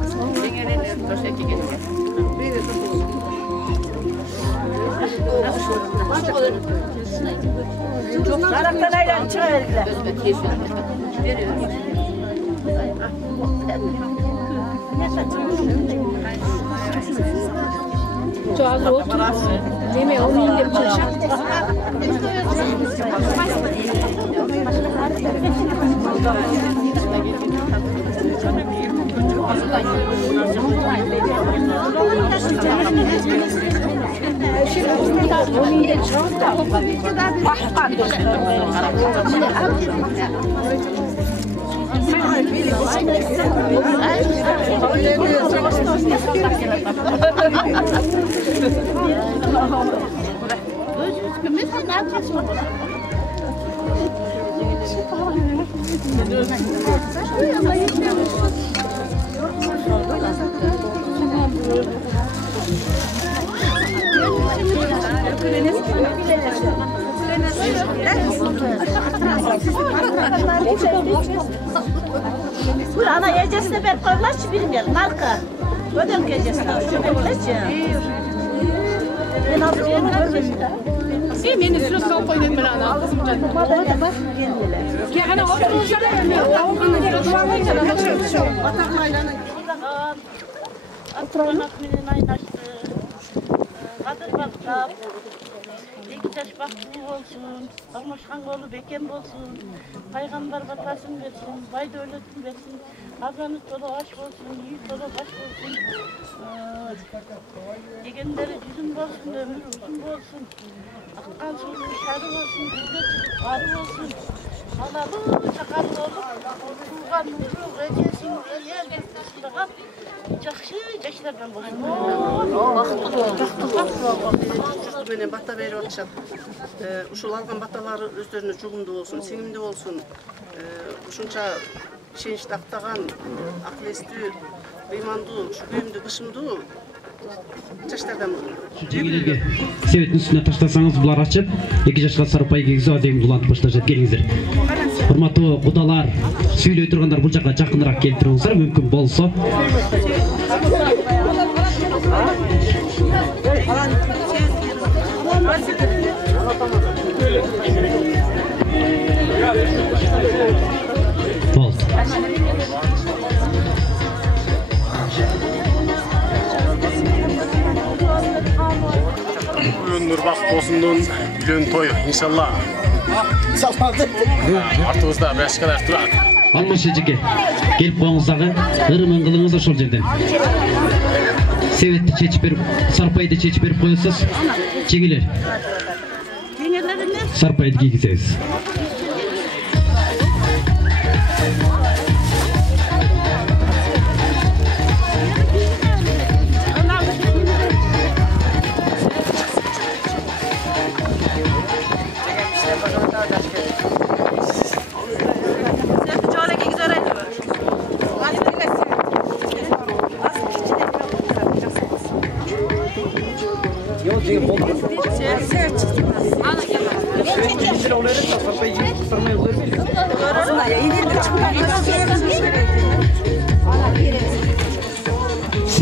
Taraftan ayran çıkardılar. Çoğalır otur. Yemeği olmayayım diye çalışacağım. Bu ana yiyeceğsine ben koyulaç bilmiyorum. Marka. Ödem yiyeceğsine. Ben aldım onu görmedim. Meni sürüp kalıp koydum ben ana. Ki ana oturunca da Ektaş baktı olsun, Sarmaşkan oğlu Bekem olsun, Peygamber batasını versin, bay devletini versin, kazanı dolu aş olsun, yiğit dolu baş olsun, yegenleri yüzün olsun, ömür uzun olsun, akkan sulu şarı olsun, güzel arı olsun, Allah'ım çakarlı olup, tuğan nuru, recesin, yer geçtiğinde Жақшылардан болсын. Жұрты менен бата беріп атышат. Ушул алган баталары өздөрүнө жугумдуу болсун, сиңимдүү болсун. Ушунча ишеничти актаган, акыл эстүү, ыймандуу, күйүмдүү, кышымдуу жаштардан Жеңилерге себеттин үстүнө таштасаңыз булар ачып, 2 жашка сарпай кийгизип азем улантып башташат. Келиңиздер. Урматтуу кудалар, сүйлөй тургандар бул жакка жакыныраак келип туруңуздар, мүмкүн болсо. Болду. Нурбак Босундун үйлөн тою иншалла. Артыбызда башкалар турат. Алмаш эжеке, келип коюңуз дагы, ырымын кылыңыз ошол жерден. Себетти чечип берип, сарпайды чечип берип коесуз. Жеңилер. Сарпайды кийгизебиз.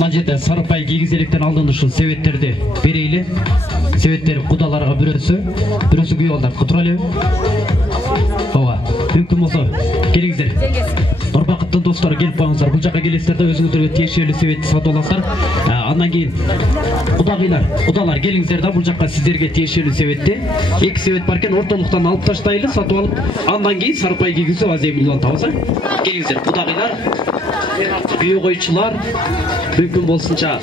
Мына жерде сарпай кийгизеликтен алдын ушул себеттерди берейли. Себеттер кудаларга бирөөсү күйөө балдар тура элеби? Ооба, мүмкүн болсо келиңиздер. Урбакыттын достору келип коюңуздар. Бул жакка келесиздер да өзүңүздөргө тиешелүү себетти сатып аласыздар. Андан кийин кудалар келиңиздер да бул жакка сиздерге тиешелүү себетти. 2 себет бар экен, ортолуктан алып таштайлы, сатып алып, андан кийин сарпай кийгизип азем улантабыз. Келиңиздер, кудагыйлар, күйөө койчулар, мүмкүн болсунча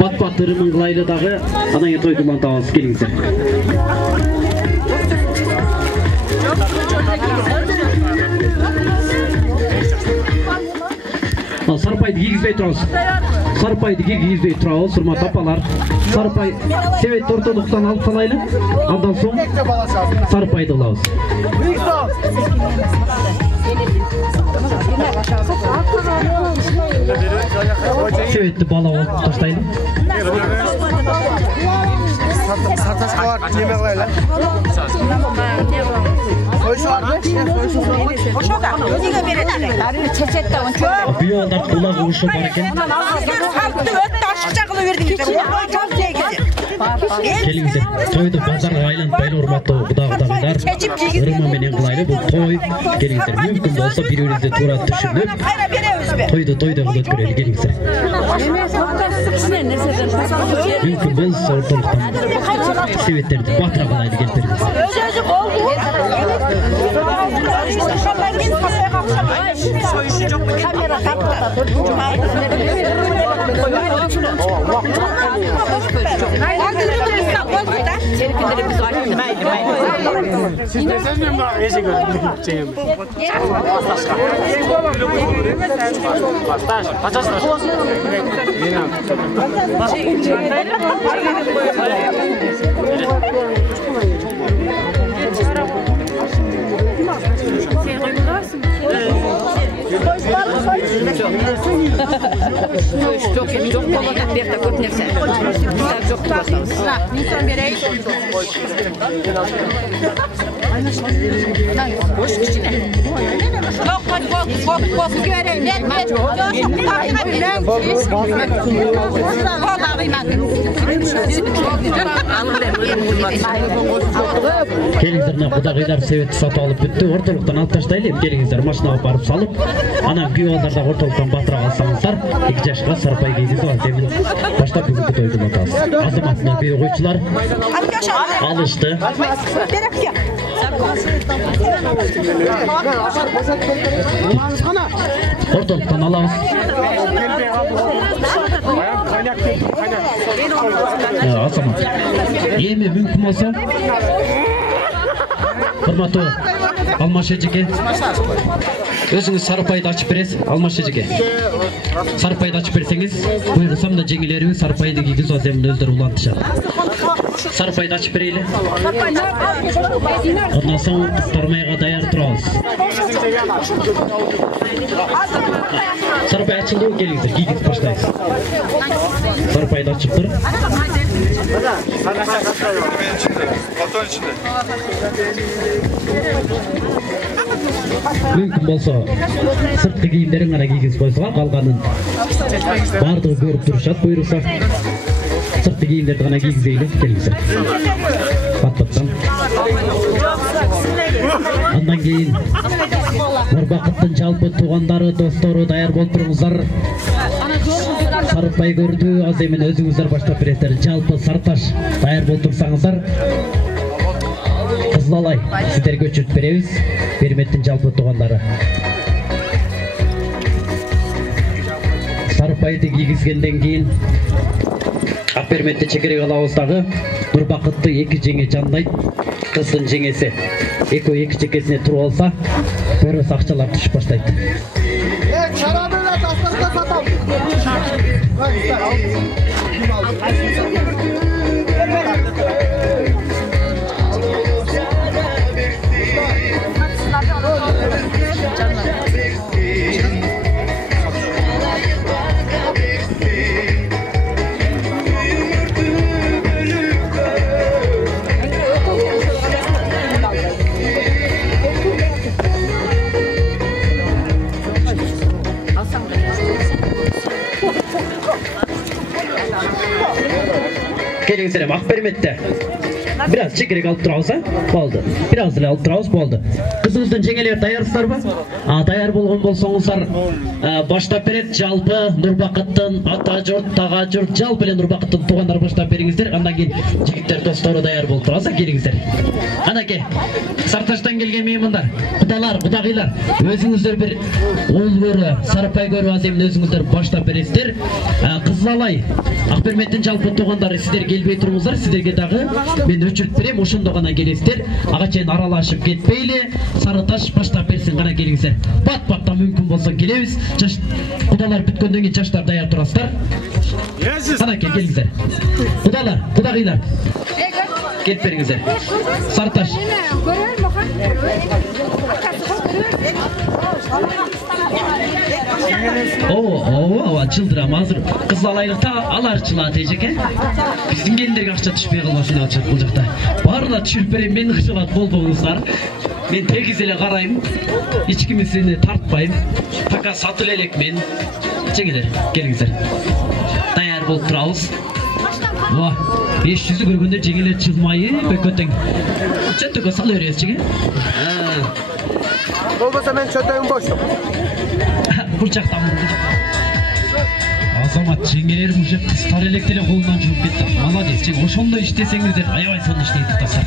бат-бат ырымын кылайлы дагы, андан кийин тойду улантабыз. Келиңиздер. Сарпайды кийгизбей турабыз. Сарпайды кийгизбей турабыз, урматтуу апалар. Сарпай себетти ортолуктан алып салайлы. Андан соң сарпайды алабыз. Себетти бала болуп таштайлы. Сарташқа бар, неме қылайлы? Büyüyorlar kulağı uşu barken. Келиңиздер, тойду базарга айлантпайлы урматтуу кудагыйлар. Ырма менен кылайлы бул той. Келиңиздер, мүмкүн болсо бири-бирибизди туура түшүнүп, тойду кылып өткөрөлү. Келиңиздер. Мүмкүн болсо ортолуктан себеттерди батыра кылайлы келип бериңиз. koyuşu çok mu? Kamera takta. Çok kolay bir de kötü nefse. Çok tutarsanız. İnsan bereyi boş kişine. Bok göreyim. Келіңіздер, құдағилар себетті сатып алып бітті. Орталықтан алып тастайлы. Келіңіздер, машинаға барып салып, ана күйеуалдарда орталықтан батыра қалсаңыздар, 2 жашқа сарпай кейгізіп алдемін. Баштап бүгінгі тойды ұнатасыз. Азаматына бері қойшылар алышты. Орталықтан аламыз. Азамат. Емі мүмкін болса, құрмату Алмаш Ежеке, өзіңіз сарпайды ашып бересіз. Алмаш Ежеке, сарпайды ашып берсеңіз, бұйырсам да жеңілеріңіз сарпайды кигіз аземді өздері улантышады. Сарпайды ашып берейлі. Ondan soң қыздармайға даяр тұрамыз. Сарпай açıldı, келіңіздер, кигіз баштайыз. Сарпайды açып тұр. Мүмкін болса, сыртқы киімдерін ғана кигіз қойсыға, қалғанын бардығы көріп тұрышады, бұйырса. Сыртқы киімдерді ғана кигізейлі, келіңіздер. Бат-баттан. Андан кейін Нұрбақыттың жалпы туғандары, достары даяр болып тұрыңыздар. Сарпай көрді, аз емен өзіңіздер баштап бересіздер. Жалпы Сарташ даяр болып тұрсаңыздар. Қызлалай, сіздерге өчірт береміз. Берметтің жалпы туғандары. Сарпайды кигізгенден кейін Ақберметті чекерек алауыздағы Нұрбақытты 2 жеңе жандайды. Қыздың жеңесі 2 чекесіне тұру алса, көріс ақшалар түшіп баштайды. Келіңіздер, Ақберметті biraz çekerek alıp тұрауыз, болды. Biraz alıp тұрауыз, болды. Қызыңыздың жеңелер даярсыздар ба? Даяр болған болсаңыздар, баштап берет, жалпы Нұрбақыттың ата жұрт, таға жұрт, жалпы Нұрбақыттың туғандар баштап беріңіздер. Андан кейін жігіттер достары даяр болып тұрауыз, келіңіздер. Анаке, Сарташтан келген меймандар, құдалар, құдағилар, өзіңіздер бір ол көрі, Сарпай көрі аземін өзіңіздер баштап бересіздер. Қызлалай, Ақберметтің жалпы туғандары сіздер келбей тұрыңыздар, сіздерге дағы мен өчірт берем, ошондо ғана келесіздер. Ағачайын аралашып кетпейлі, Сарыташ баштап берсін ғана келіңіздер. Бат-баттан мүмкін болса келеміз. Құдалар бүткөнден кейін жаштар даяр тұрасыздар. Анаке, келіңіздер. Құдалар, құдағилар, келіп беріңіздер. Сарыташ. Чылдырам, азыр қызлалайлықта аларчылады ежеке. Біздің келіндерге ақша түшпей қалмасын алчылады бұл жақта. Барына түшіп берем, мен қышылады болдыңыздар. Мен тегізеле қарайым, ешкімесіне тартпайым. Пока сатыл елек мен. Жеңелер, келіңіздер. Даяр болып тұрауыз. 500-ді көргенде жеңелер чылмайы, бөкөтең. Чөттігі сал өрес жеңе. Болмаса мен чөттігім боштым. Бұл жақтан Азамат, жеңелер бұл жақ қыстар електеле қолынан жүріп кетті. Молодец, жең ошондой іштесеңіздер, аябай соны іштейді тастар.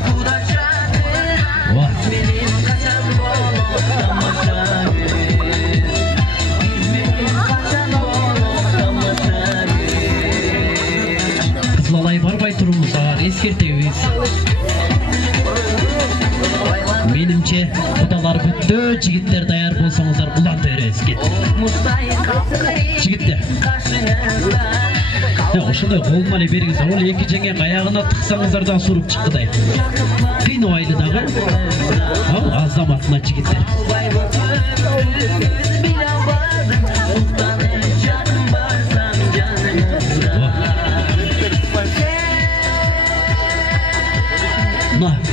Menimçe kudalar büttü, жигиттер dayar bolsаңыздар уланта беребиз кет. Жигиттер. Ошондой колума эле бериңиз. Ол эки жеңе аягына тыксаңыздар да суруп чыккыдай. Кыйнабайлы дагы. Ал азаматына жигиттер.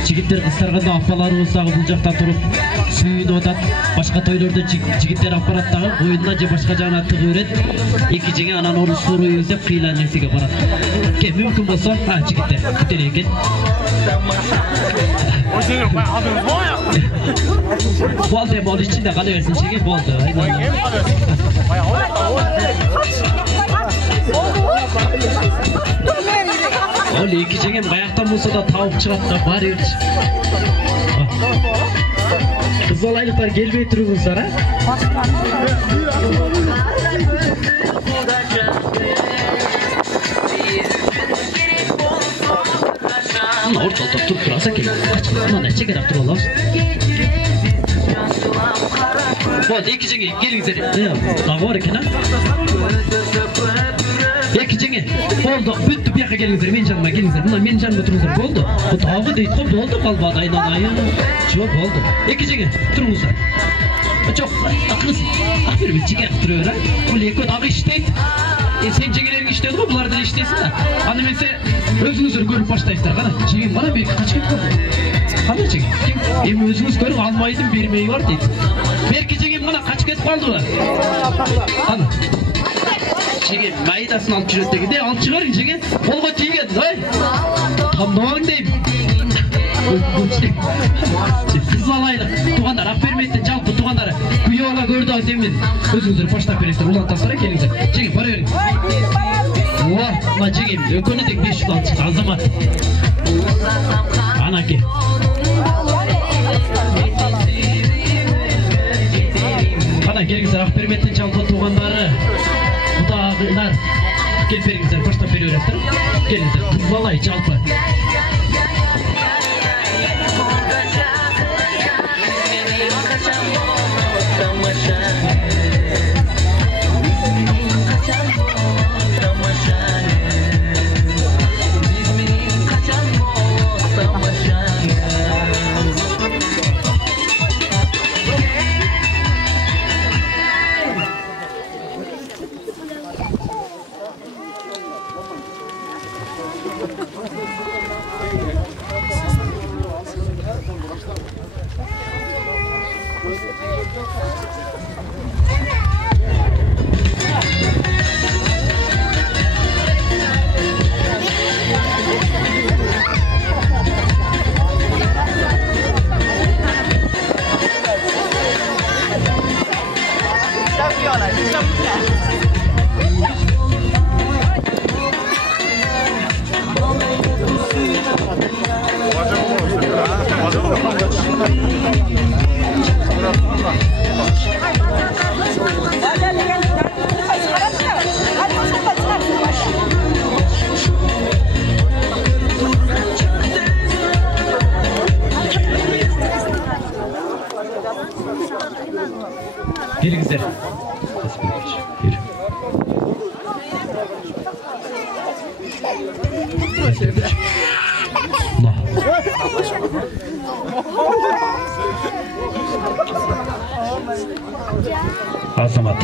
Жигиттер кыстарганда апаларыбыздагы бул жакта туруп сүйүнүп атат. Башка тойлордо жигиттер аппараттагы коюнуна же башка жагына тыгып берет. Эки жеңе анан onu сурuyuz деп кыйла нерсеге барат. Ке мүмкүн болсо, жигиттер күтөлө экен. Болду, болду ичинде кала берсин жеге болду. Ол эки жеңем каяктан болсо да табып чыгат да бар берчи. Кыз балайлыктар келбей туруңуздар, Ортолтоп туруп турасың келе. Мына чекерап туруп алабыз. Болду, эки жеңе келиңиздер. Дагы бар экен, Эки жеңе, болду, бүттү, бияка келиңиздер, мен жаныма келиңиздер. Мына менин жаныма туруңуздар, болду. Дагы дейт го, болду, калбады, айналайын. Жок, болду. Эки жеңе, туруңуздар. Жок, кыз, бербей жеге тура бер, Бул экөө дагы иштейт. Сен жеңелериң иштейт го, булар деле иштейсиң да. Аны эмесе өзүңүздөр көрүп баштайсыздар. Кана, жегем бара бек качып кеткен. Кана жеге. Эми өзүңүз көрүп алмайдым, бермеyi бар дейт. Берки жегем кана качып кетип калдыбы? Кана. Жеге майдасын алып жүрөт дегенде, алып чыгарың жеге. Колго тийген, Тамдабаң дейм. Кыз балайлык туугандар, ак бермейттин жалпы туугандары күйөө бала көрдү ал сен менен. Өзүңүздөр баштап бересиздер, улантасыздар, келиңиздер. Жеге бара бериң. Мына жегем экөөнө тең 500 алып чыкты, азамат. Анаке. Кана келиңиздер, ак бермейттин жалпы туугандары. Кудагылар келип бериңиздер, баштап бере бересиздер. Келиңиздер, кыз балай жалпы. Gelingizler. Азамат.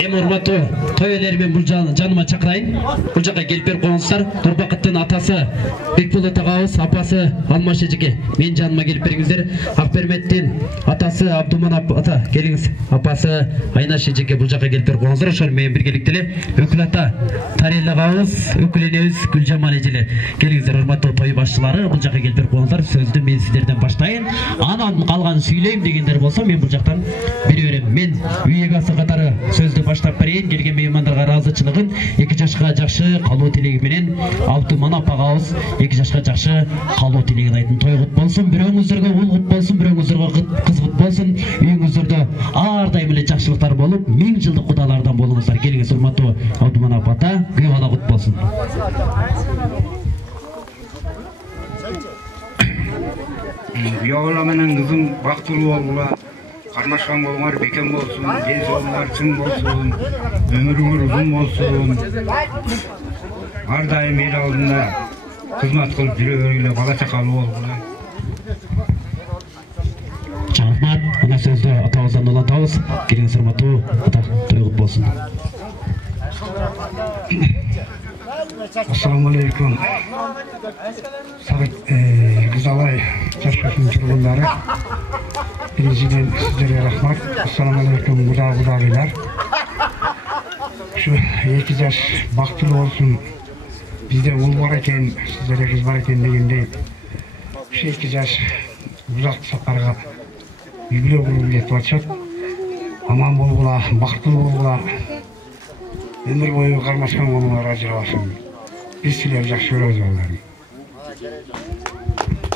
Эми урматтуу той ээлери мен бул жаныма чакырайын. Бул жака келип берип коюңуздар. Турбакыттын атасы Бекболот агабыз, апасы Алмаш эжеке мен жаныма келип бериңиздер. Акберметтин атасы Абдуманап ата келиңиз. Апасы Айнаш эжеке бул жака келип берип коюңуздар. Ошол менен биргеликте эле өкүл ата Тарел агабыз, өкүл энебиз Гүлжамал эжелер. Келиңиздер урматтуу той башчылары, бул жака келип берип коюңуздар. Сөздү мен сиздерден баштайын. Анан калганын сүйлөйм дегендер болсо мен бул жактан бере берем. Мен үй эгасы катары сөздү баштап берейин. Келген меймандарга ыраазычылыгын 2 жашка жакшы калуу тилеги менен Абдуманап агабыз 2 жашка жакшы калуу тилегин айтын. Той кут болсун, бирөөңүздөргө ул кут болсун, бирөөңүздөргө кыз кут болсун. Үйүңүздөрдө ар дайым эле жакшылыктар болуп, 1000 жылдык кудалардан болуңуздар. Келиңиз урматтуу Абдуманап ата, күйөө бала кут болсун. Kuyabala menen kızım baktırlı olgula, karmaşkan bolğar beken bolsun, dens soğuңар çың bolsun, ömürüңөр uzun bolsun. Ар дайым эл алдында кызмат кылып жүрө бергиле, бала чакалуу болгула. Рахмат. Ана сөздө атабыздан улантабыз. Келиңиз урматтуу ата тойгут болсун. Assalamu alaikum. Kızalay Çarşaf'ın çırgınları. Birinciden sizlere rahmat. Assalamu alaikum gudağılar. Şu 2 yaş baktılı olsun. Bizde ul var eken, sizlere kız var eken degende. Şu 2 yaş uzak saparga yübile kurup etip atacak. Aman bolgula, baktılı bolgula. Ömür boyu karmaşkan bolğar ajrabasın. Biz sizler жақсы көрөбүз балдарым.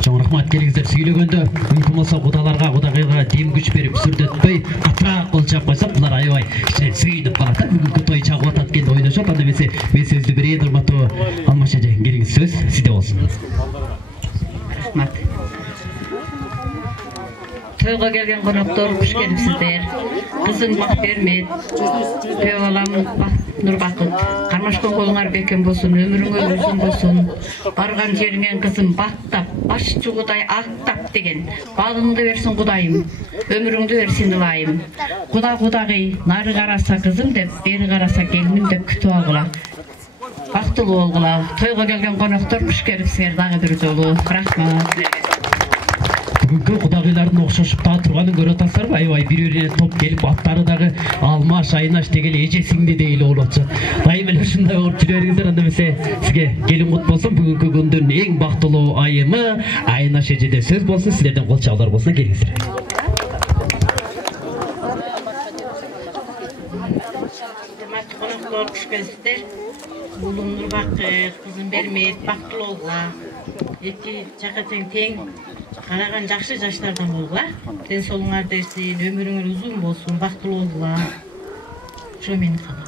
Чоң рахмат, келиңиздер сүйлөгөндө мүмкүн болсо кудаларга, кудагыйга дем күч берип сүрдөтпөй, катыраак кол чаап койсок, булар аябай сүйүнүп калат. Бүгүнкү той чагып атат экен деп ойлошот. Анда эмесе мен сөздү берейин, урматтуу Алмаш эже. Келиңиз, сөз сизде болсун. Рахмат. Тойго келген коноктор, куш келипсиздер. Кызым Бакбермет, күйөө балам Нурбакыт, кармашкан колуңар бекен болсун, өмүрүңөр uzun болсун. Барган жериңен кызым баттап, баш чугудай аттап деген. Балыңды берсин Кудайым, өмүрүңдү берсин Ылайым. Кудагый нары караса кызым деп, бери караса келиним деп күтүп алгыла. Бактылуу болгула. Тойго келген коноктор, куш келипсиңер дагы бир жолу. Рахмат. Бүгүнкү кудагыйлардын окшошуп таа турганын көрүп атасыздарбы? Аябай бири-бирине топ келип, аттары дагы Алмаш, Айнаш дегеле эже сиңди дейли болуп атышат. Дайым эле ушундай болуп жүрө бериңиздер. Анда эмесе сизге келин кут болсун. Бүгүнкү күндүн эң бактылуу айымы Айнаш эжеде сөз болсун. Силерден кол чабуулар болсун. Келиңиздер. Урматтуу коноктор, куш келипсиздер. Улум Нурбакыт, кызым Бермет, бактылуу болгула. Эки жака тең караган жакшы жаштардан болгула. Ден соолуңар берсин, өмүрүңөр uzun болсун, бактылуу болгула. Ошо менин калам.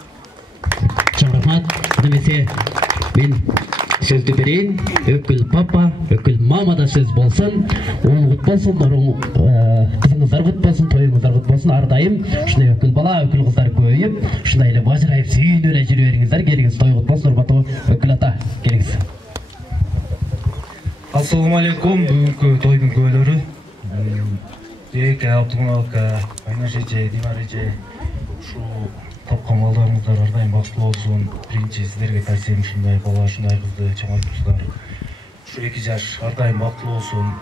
Чоң рахмат. Анда эмесе мен сөздү берейин. Өкүл папа, өкүл мама да сөз болсун. Уул кут болсун, кызыңыздар кут болсун, тоюңуздар кут болсун. Ар дайым ушундай өкүл бала, өкүл кыздар көбөйүп, ушундай эле бажырайып сүйүнүп эле жүрө бериңиздер. Келиңиз, той кут болсун. Урматтуу өкүл ата, келиңиз. Assalamu alaikum. Бүгүнкү тойдун көөлөрү. Эки Абдумалка, Айнаш эже, Динар эже, ушу тапкан балдарыңыздар ар дайым бактылуу болсун. Биринчи сиздерге тайсем ушундай бала, ушундай кызды чоңойтуңуздар. Ушу 2 жаш ар дайым бактылуу болсун.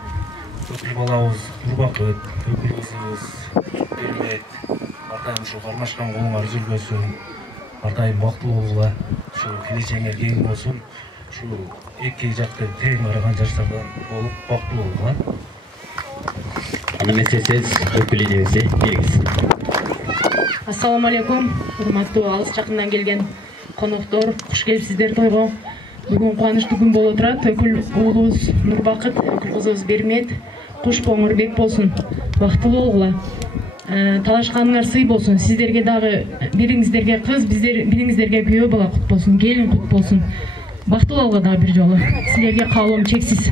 Өкүл балабыз Нурбакыт, өкүл кызыбыз Бермет, ар дайым ушу кармашкан колуңар үзүлбөсүн. Ар дайым бактылуу болгула. Ушу келечегиңер кең болсун. Şu 2 жақты тең қараған жаштардан болып бактылуу болгула. Аны месесез өкүл эжебизге келиңиз. Ассаламу алейкум. Урматтуу алыс жакындан келген коноктор, куш келипсиздер тойго. Бүгүн кубанычтуу күн болуп турат. Өкүл уулубуз Нурбакыт, өкүл кызыбыз Бермет, куш боңур бек болсун. Бактылуу болгула. Талашканыңар сый болсун. Сиздерге дагы бириңиздерге кыз, бириңиздерге күйөө бала кут болсун, келин кут болсун. Бактылуу болго дагы бир жолу. Силерге каалоом чексиз.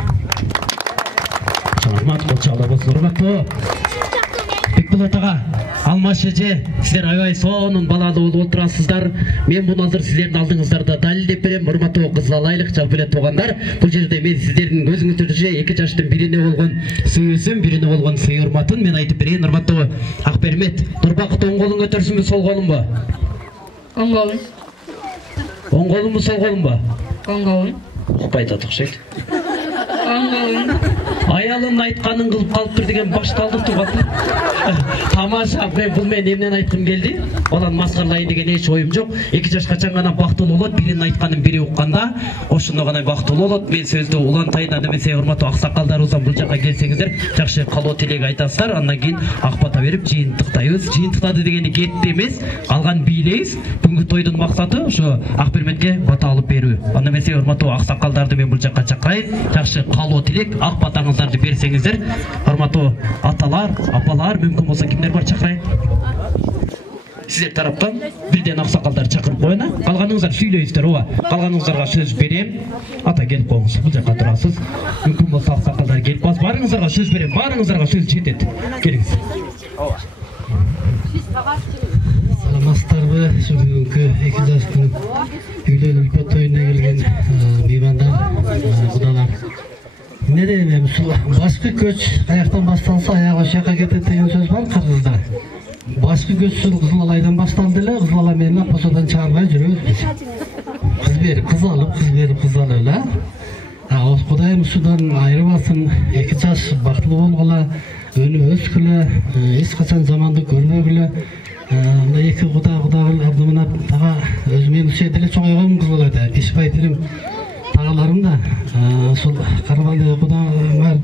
Рахмат, кол чабуулар болсун. Урматтуу Бекболот ага, Алмаш эже, силер аябай сонун балалуу болуп турасыздар. Мен муну азыр силердин алдыңыздарда далилдеп берем. Урматтуу кызылайлык жалпы эле туугандар, бул жерде мен сиздердин көзүңүздөрдө 2 жаштын бирине болгон сүйүүсүн, бирине болгон сый урматын мен айтып берейин. Урматтуу Акбермет, Нурбакыт оң колуң көтөрсүнбү, сол колуңбу? Оң колум. Оң колуңбу, сол колуңбу? Оң колум. Укпайт окшойт. Оң колум. Аялым айтканын кылып калыптыр деген башталды турган. Тамаша, бул мен эмнени айткым келди? Баланы маскарлайын деген эч оюм жок. 2 жашка чейин гана бактылуу болот, биринин айтканын бири укканда, ошондо гана бактылуу болот. Мен сөздү улантайын, анда эмесе урматтуу аксакалдарыбыздан бул жака келсеңиздер, жакшы калоо тилек айтасыздар. Андан кийин ак бата берип жыйынтыктайбыз. Жыйынтыктады дегени кетти эмес, калган бийлейбиз. Бүгүнкү тойдун максаты ошо Акберметке бата алып берүү. Анда эмесе урматтуу аксакалдарды мен бул жака чакырайын. Жакшы калоо тилек, ак батаңыздарды берсеңиздер. Урматтуу аталар, апалар, мүмкүн болсо кимдер бар чакырайын? сіздер тараптан бірден ақсақалдар шақырып қойына. Қалғаныңыздар сөйлейсіздер, оға. Қалғаныңыздарға сөз берем. Ата келіп қойыңыз, бұл жаққа тұрасыз. Мүмкін болса ақсақалдар келіп бас. Барыңыздарға сөз берем, барыңыздарға сөз жетеді. Келіңіз. Саламатсыздар ба? Бүгінгі 2 жастың үйлен үлпет тойына келген меймандар, құдалар. Не деймін, басқы көч аяқтан басталса, аяғы шаққа кетеді деген сөз бар қырғызда. Басқы көч Қызылалайдан басталды еле, Қызылала мені қосадан шығармай жүрміз біз. Қыз беріп, қыз алып, қыз беріп, қыз алып. Құдайым судан айырбасын, 2 жас бақытлы болғыла, өні өскілі, ешқашан заманды көрмегілі. Мына 2 құдағылы таға өзімен үсетілі соңайғам Қызылалайда. Ешбайтырым тағаларым да, сол қарабалды құдағылар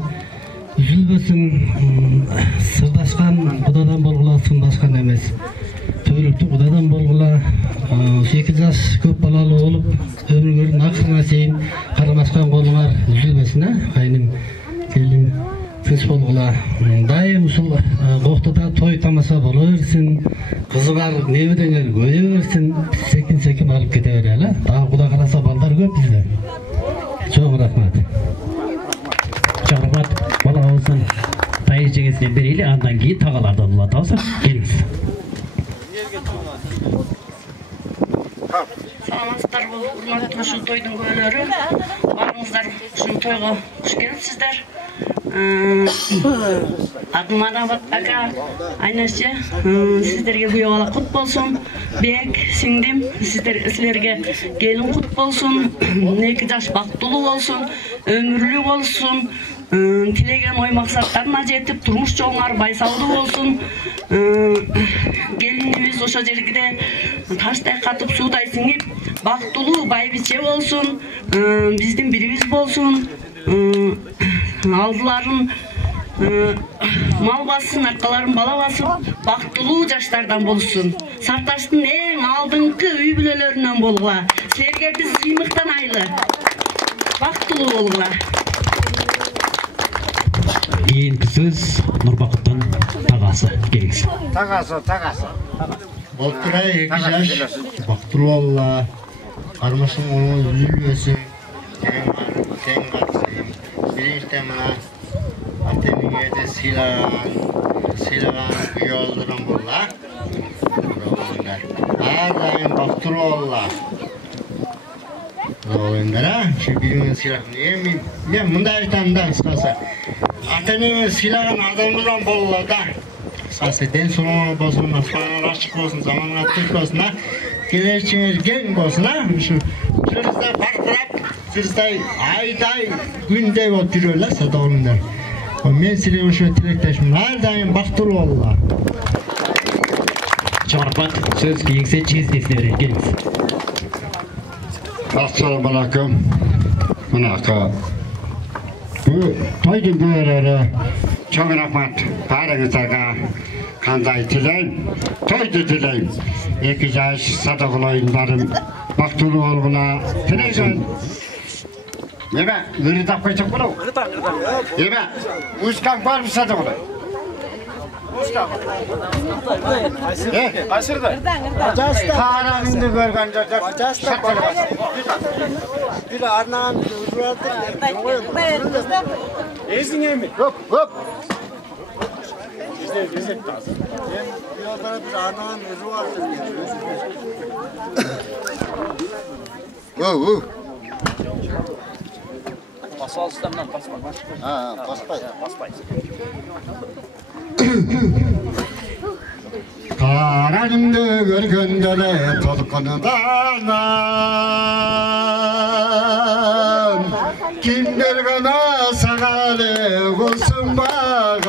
үзілбесін, сырдашқан құдадан болғыла, сындашқан емес. Төрлікті құдадан болғыла, 2 жас көп балалы олып, өмір көрін ақырына сейін қарамасқан қолыңар үзілбесін, қайным, келім, күш болғыла. Дайым сол қоқтыда той тамаса болы өрсін, қызы бар неведеңер көйе өрсін, секін алып кете берелі. Тағы құда қараса балдар көп бізде. Çok rahmat. Çok rahmat. Bala olsun. Tayı çekesine beriyle andan giyin tağalardan ulatası. Geliniz. Саламатсыздар бұл урматтуу ушул тойдун көөлөрү. Барыңыздар ушул тойго куш келипсиздер. Адым Анабат ака, айнасы, сіздерге буя бала кут болсун. Бек, сиңдим, силерге келин кут болсун. 2 жаш бактылуу болсун, өмүрлүү болсун. Тилеген ой максаттарына жетип, турмуш жолуңар байсалдуу болсун. Келинибиз ошо жерге таштай катып, суудай сиңип, бактылуу байбиче болсун. Биздин бирибиз болсун. Алдыларын мал бассын, аркаларын бала басып, бактылуу жаштардан болсун. Сарташтын эң алдыңкы үй бүлөлөрүнөн болгула. Силерге биз сыймыктан айлы. Бактылуу болгула. Кийинки сөз Нурбакыттын тагасы. Келиңиз. Тагасы. Болтурай 2 жаш бактылуу болла. Кармашың оңой үйүлбөсүн. Тең катсайым. Биринчиден мына ата-энеңерди сыйлаган үй олдуран болла. Ар дайым бактылуу болла. Şu birinin silahını ben bunda aytandan kısası. Ata-eneni silahın adamından bollar da. Kısası den sonu bolsun, asmanlar açık olsun, zamanlar Türk olsun ha. Geleceğiniz gen olsun ha. Şu sırızda parkırap, sırızda ayday günde oturuyorlar sadağınlar. Men size şu tilektaşım her daim baktırı ollar. Çarpat söz yekse çizdesine verin. Geliniz. Assalamualaikum. Menaka. Bu toydun böyleleri çok rahmat. Barınızdaga kanday dileyim. Toydu dileyim. 2 yaş sadıklı oyunlarım. Baktulu olguna. Televizyon. Yeme. Gırıdak koyacak bunu. Yeme. Uçkan var mı sadıklı? Aşırdı. Karanında görgen çocuk. Bir arnağın uzurattı. Ezin emin. Hop. Bizde lazım. Bir arnağın uzurattı. Basal sistemden basma. Ha, basmayız. Karanımda görgündele tolkunudan kimler gana sağalı olsun bağan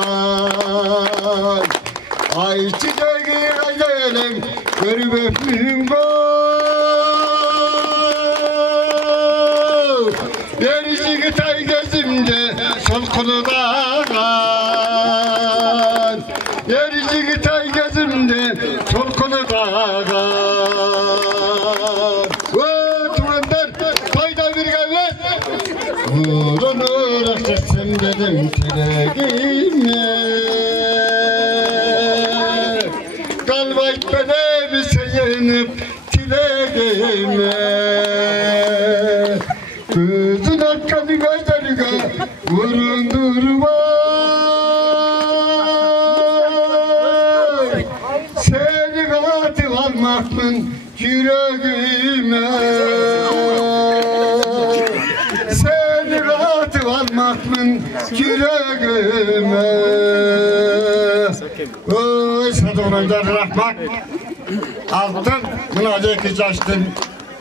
ay çiçeği gaydelim görüböpüm gol yerisi tay gözümde solkunudan yerisi tay gözümde solkunudan tuğanlar toyda bir gavlet uğrunu rastetsem dedim teleğime kalbayt bana sığınıp dileğime. Gözün açkanı gözlerine vurundurma. Seni katıp almakın yüreğime. Seni katıp almakın yüreğime. Oy Sadık'ın rahmat. Altın, buna 2 yaştın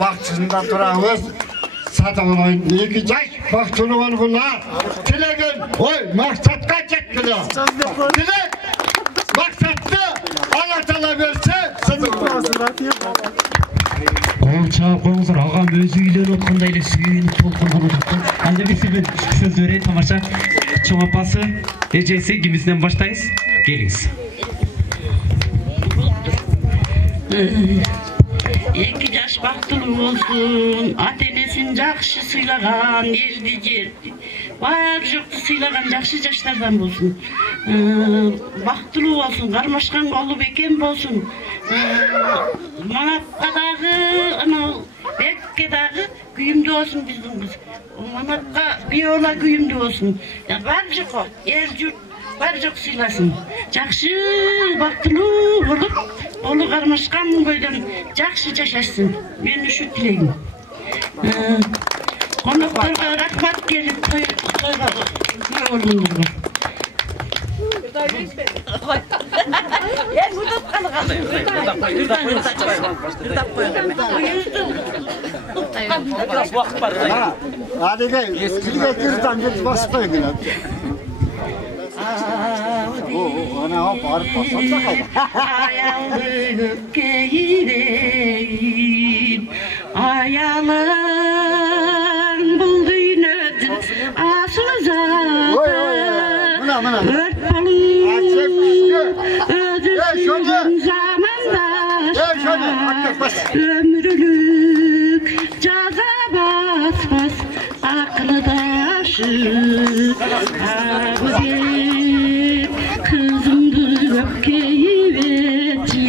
bakçısında duramız. Sadık'ın 2 yaş baktığını var buna. Dileğin, oy maksatка жеткілі. Dilek, maksatты Allah Teala verse Sadık'ın. Çağ koyuңuzдар, ағам өзі үйлөнүп аткандай эле сүйүнүп толкунган отурду. Анда эмесе мен сөз берейин, тамаша. Чоң апасы, эжеси кимисинен баштайбыз? Келиңиз. 2 жаш бактылуу болсун, ата-энесин жакшы сыйлаган, элди жерди, бар жокту сыйлаган жакшы жаштардан болсун. Бактылуу болсун, кармашкан колу бекен болсун. Манатка дагы, анау Бекке дагы күйүмдүү болсун биздин кыз. Манатка Биола күйүмдүү болсун. Бар жокко, эл журт бар жок сыйласын. Жакшы бактылуу болуп, колу кармашкан бойдон жакшы жашасын. Мен ушу тилегим. Конокторго рахмат келип тойго көргөнүңөргө. Ayalın bul düynödün asıl zatı ört ödüsün zamandaşa ömrülük caza basmaz aklıdaşı ağabey kızımdı öpkeyi vetti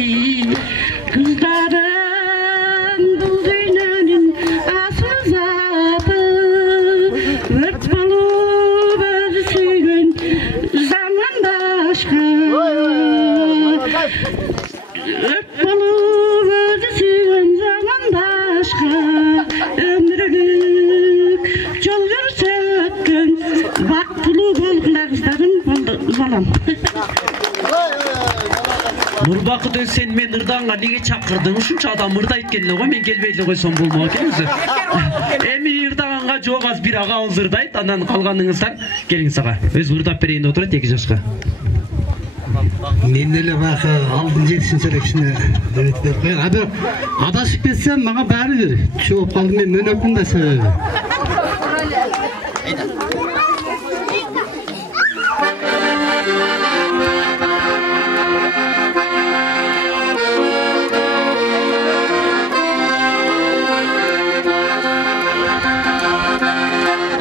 kızlarım bu düğünün asıl zatı ört balıp ödüsün zamandaşa ört balıp ödüsün zamandaşa ömrülük жол көрсөткөн бактылуу болгула кыздарын балам. Нурбакыт өз сен мен ырданга неге чакырдың? Ушунча адам ырдайт экен эле го, мен келбей эле койсом болмок экен өзү. Эми ырдаганга жок аз бир агабыз ырдайт, андан калганыңыздар келиңиз ага. Өзү ырдап берейин деп отурат 2 жашка. Мен эле бакы алдын 7-сине дөйт берип коеюн. Адашып кетсем мага баары бир. Жооп калдым мен мөнөктүн да себеби.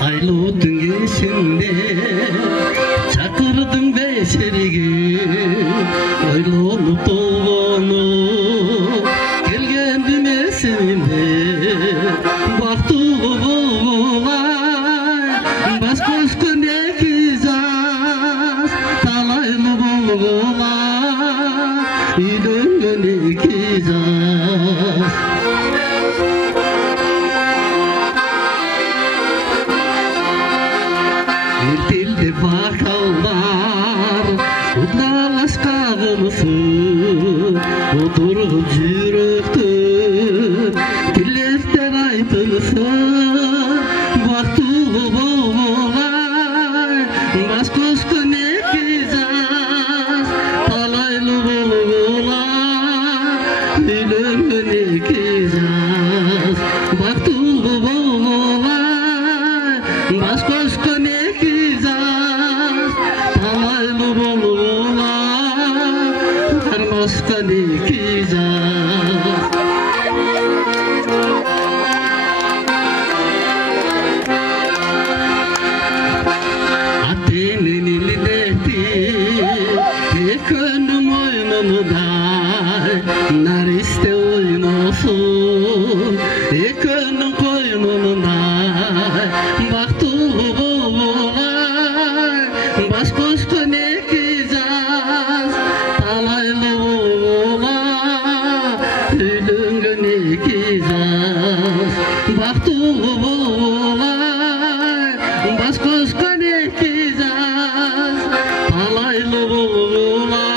Айлуу түн кечинде чакырдың бешериги ойлонуп толгонуп келгендим эсимде бактылуу болгулай баш көчкөн 2 жаш талайлуу болгулай үйлөнгөн 2 жаш Dilde bakallar udalashkagınısın Oturup жүрөктүн Dillerden aytılsın Baktılуу болгулай Баш көчкөн 2 жаш Талайлуу болгулай Үйлөнгөн 2 жаш Baktılуу болгулай Баш көчкөн 2 жаш Талайлуу болгулай Кармашкан 2 жаш Ата-эненин илинети экөөнүн мойнундай наристе ойнойт тобула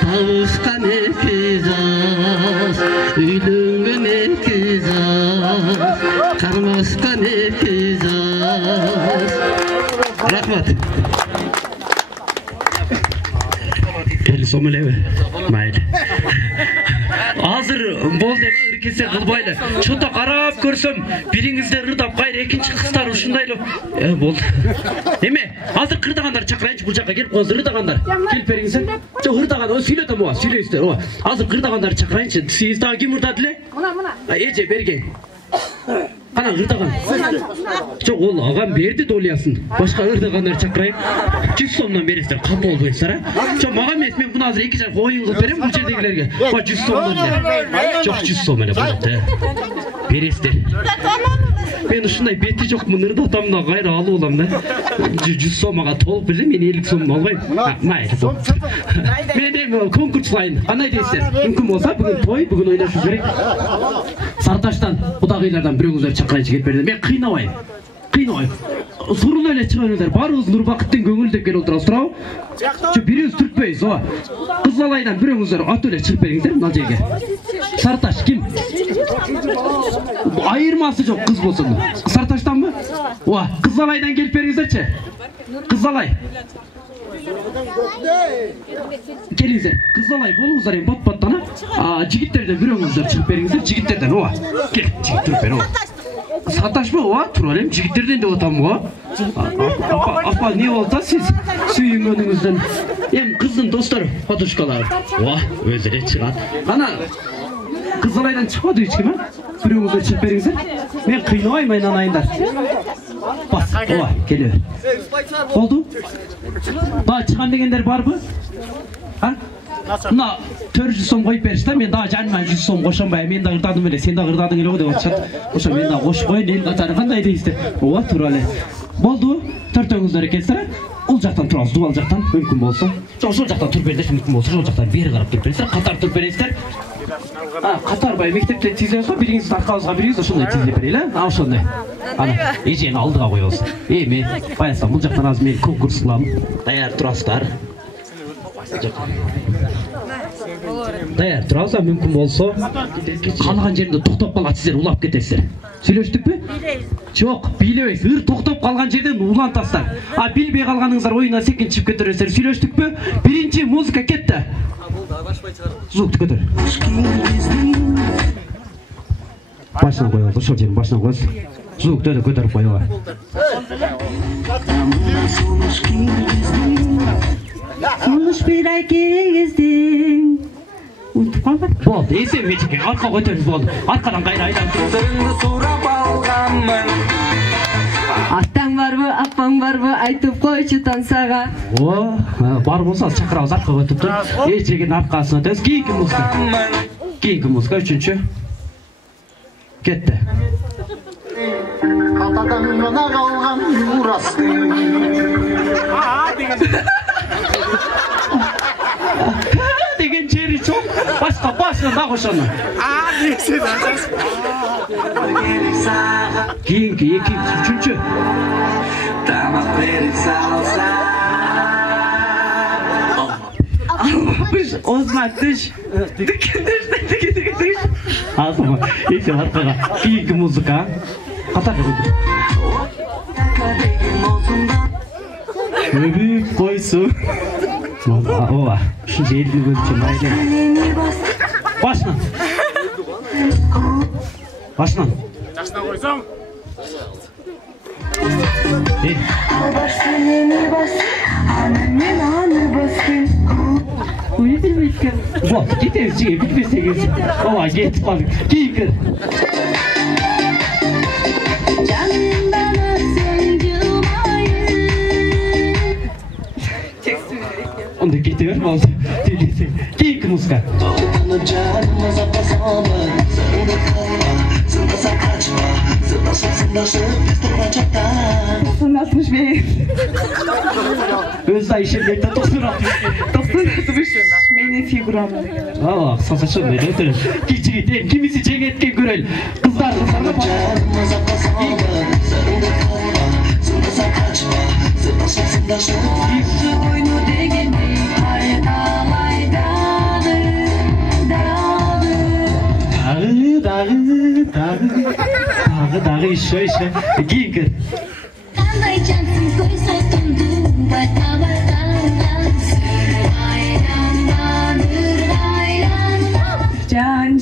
табышкан эки жаз үйлөнгөн эки жаз кармашкан эки жаз. Рахмат. Эл сомелебе майыл. Азыр болду ыркесе кылбайлы. Чото карап көрсөм, бириңиздер ырдап кайра экинчи кыздар ушундай эле болду. Эме, азыр кырдагандар чакырайынчы бул жакка келип коюңуздар, ырдагандар. Келип бериңиздер. Жок, ырдаган, сүйлөтөм ооба, сүйлөйсүздөр ооба. Азыр кырдагандар чакырайынчы. Сиз дагы ким ырдады эле? Мына. Эже берген. Кана ырдаган. Жок, ол агам берди долясын. Башка ырдагандар чакырайын. 100 сомдон бересиздер, капа болбойсуздар, а? Жок, мага эмес, мен муну азыр 2 жак оюн кылып берем бул жердегилерге. 100 сомдон эле. Жок, 100 сом эле болот, бересиздер. Мен ушундай бети жокмун, ырдатам да кайра алып алам да. 100 сом мага толуп берсе, мен 50 сом албайм. Майыл. Мен эми конкурс кылайын. Кандай дейсиздер? Мүмкүн болсо бүгүн той, бүгүн ойлошуш керек. Сарташтан, кудагыйлардан бирөөңүздөр чакырайынчы келип берди. Мен кыйнабайм. Сурул эле чыгарыңыздар. Баарыбыз Нурбакыттын көңүл деп келип отурабыз, туурабы? Жок, бирөөбүз түртпөйбүз, ооба. Кыз балайдан бирөөңүздөр ат эле чыгып бериңиздер мына жерге. Сарташ ким? Айырмасы жок, кыз болсун. Сарташтанбы? Ооба, кыз балайдан келип бериңиздерчи. Кыз балай. Келиңиздер. Кыз балай болуңуздар эми бот-боттан, а? Жигиттерден бирөөңүздөр чыгып бериңиздер, жигиттерден, ооба. Кел, жигит туруп бер, ооба. Саташпы, ооба, тура элем, жигиттерден деп атам, ооба. Апа, не болду, сиз сүйүнгөнүңүздөн? Эми кыздын достору, подружкалары. Ооба, өздөрү чыгат. Кана, кыз балайдан чыкпады эч ким, а? Бирөөңүздөр чыгып бериңиздер. Мен кыйнабайм, айнанайындар. Бас, ооба, келе бер. Болду? Дагы чыгам дегендер барбы? А? Мына 400 сом коюп беришти да, мен дагы жаныма 100 сом кошонбай, мен дагы ырдадым эле, сен дагы ырдадың эле го деп атышат. Ошо мен дагы кошуп коеюн, эл катары кандай дейсиздер? Ооба, туура эле. Болду? Төртөөңүздөр экенсиздер, ул жактан турабыз, дубал жактан, мүмкүн болсо. Жок, ошол жактан туруп бериңиздер, мүмкүн болсо, ошол жактан бери карап туруп бериңиздер, катар туруп бериңиздер. Катар бай мектепте тизилеп койсо, бириңиздин аркабызга бириңиз ошондой тизилеп берели, а? Ошондой. Ана, эжени алдыга коебуз. Эми, баягы бул жактан азыр мен конкурс кылам. Даяр турасыздар. Даяр турабыз, мүмкүн болсо, каалаган жеринде токтоп калат, сиздер улап кетесиздер. Сүйлөштүкпү? Жок, бийлебейсиз. Ыр токтоп калган жерден улантасыздар. А билбей калганыңыздар оюндан секин чыгып кетерсиздер. Сүйлөштүкпү? Биринчи музыка кетти. Звукту көтөр. Башынан коебуз, ошол жерин башынан коебуз. Звукту да көтөрүп коебуз. Сулуш бир ай кегиздиң. Унутуп калбай. Болду, эсеби мечеке, арка көтөрүп болду. Аркадан кайра айдап турсаңды сурап алганмын. Атаң барбы, апаң барбы, айтып койчу тансага. О, бар болсо чакырабыз, арка көтөрүп туруп. Эжегин аркасына өтөбүз. Кийинки музыка. Кийинки музыка, үчүнчү. Кетти. Катадан гана калган юрасты. Деген жери чоң. Башка башынан да кошону. Дейсиз. Кийинки, экинчи, үчүнчү. Тамак берип салса. Biz ozmatış. Dik. Azma. Ese arkaga. Kiyinki muzika. Katar koydu. Öbük koysun. Ova. Şimdi elini gözükçe mayla. Başlan. Başlan. Başlan koysam. Uyu bilmeyken. Bak gideriz diye bilmeseniz. Ova git bak. Giyin. Canımdan ötsün Onda gidiyor mu oldu? Dinlesin. Giyin müzika. Nasılmış bey? Özda işimde 90-60. Meyne figuramı. Aa, saçım böyle oturur. Geçireyim, kimisi ceketken görel. Kızlar bak. Yüzü boynu dek Ишо. Кийинкер. Qanday jansın to'y so'tindu batabadan sir aylandan Can.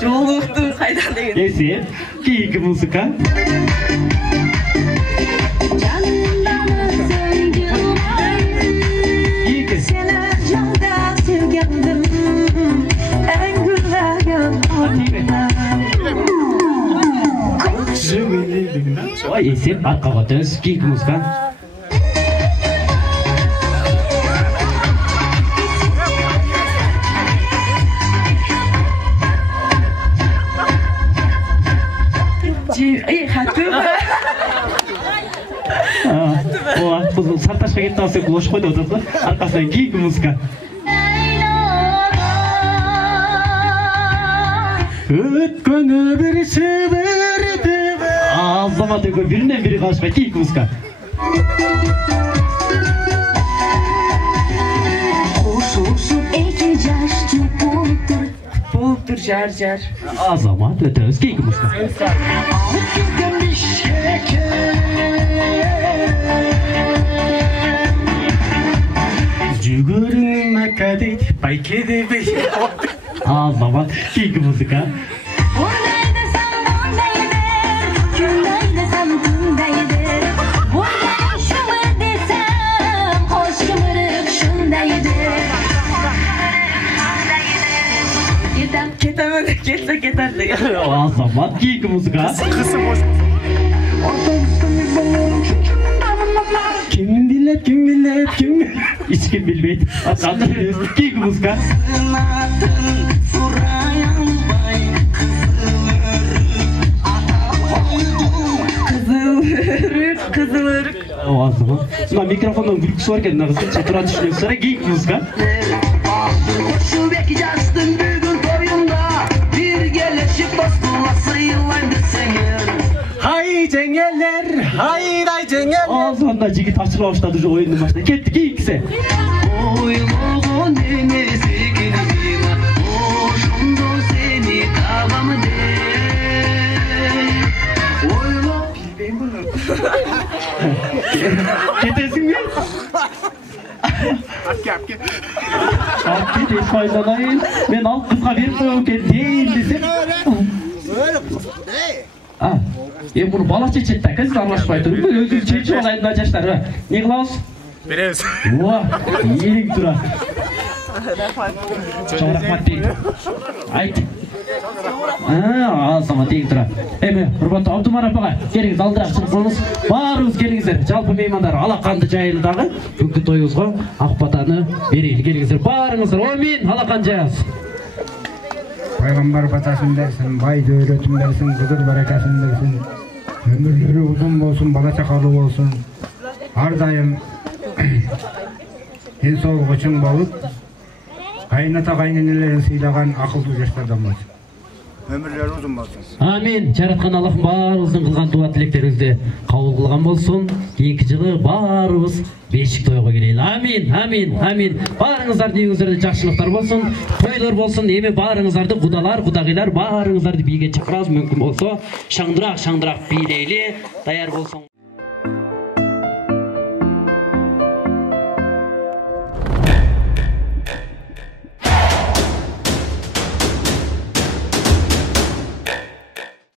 Жолукту кайдан деген. Esir. Kiyinki muzika. Vay esir, arkaga döns, kiyinki muzika. Бұл сарташқа кетті алса құлаш қойды отырды. Арқасынан кийінгі музыка. Өткені бір шыбырды Азамат өкі бірінен бірі қалышпай кийінгі музыка. Қошушып екі жашты Болуптур жар. Азамат өтөбүз кийинки музыка. Жүгүрүн макадит байкеде бей. Азамат кийинки музыка. Кетер деген. Азамат кийинки музыка. Кысы бош. Kim bilir. Hiç kim bilmeydi. Kiyinki muzika. Kızılırık. O zaman. Sonra mikrofondan gülüksü varken nağızın çatıra düşünüyoruz sonra kiyinki muzika. Şu belki jastın bugün toyunda bir gelişip bastılasın yıllardır senin. Hay cengeller, hay cengeller. Ağzında jigit açıla başladı şu oyunun başında. Ketti kiyinkisi. Oyluğun demesi geldiğine hoşumdu seni kavamı de. Oyluğun bilmeyim bunu. Ketesin mi? Apke. Apke de faydalayın. Ben alt kızga verip koyuyorum değil desem. Bunu bala çeçetten kız anlaşmay durun. Özür çeçi olaydı açaşlar. Ne kılavuz? Beremiz. Oha, iyilik dura. Çok rahmat değil. Ayt. Azama değil dura. Emi, Hurmatlı Abdumar apaga, gelіңіз алдырақ шығыңыз. Барыңыз келіңіздер. Жалпы меймандар алақанды жайылдағы бүгінгі тойыңызға ақбатаны берейлі келіңіздер. Барыңыздар. Амин. Алақан жайыңыз. Пайғамбар батасын берсін, бай дәулетін берсін, қызыр баракасын берсін. Ömürleri uzun olsun, bala çakalı olsun. Ardayım en soğuk için balık. Kaynata kaynanelerin sıylagan akıllı yaşlardan olsun. Ömürleri uzun olsun. Amin. Жараткан Аллахым барыбыздын кылган дуа тилектерибизди кабыл кылган болсун. Кийинки жылы барыбыз бешик тойго келели. Амин. Барыңыздардын үйүңүздөрдө жакшылыктар болсун, тойлор болсун. Эми барыңыздарды кудалар, кудагыйлар барыңыздарды бийге чакырабыз. Мүмкүн болсо шаңдырак бийлейли. Даяр болсоң.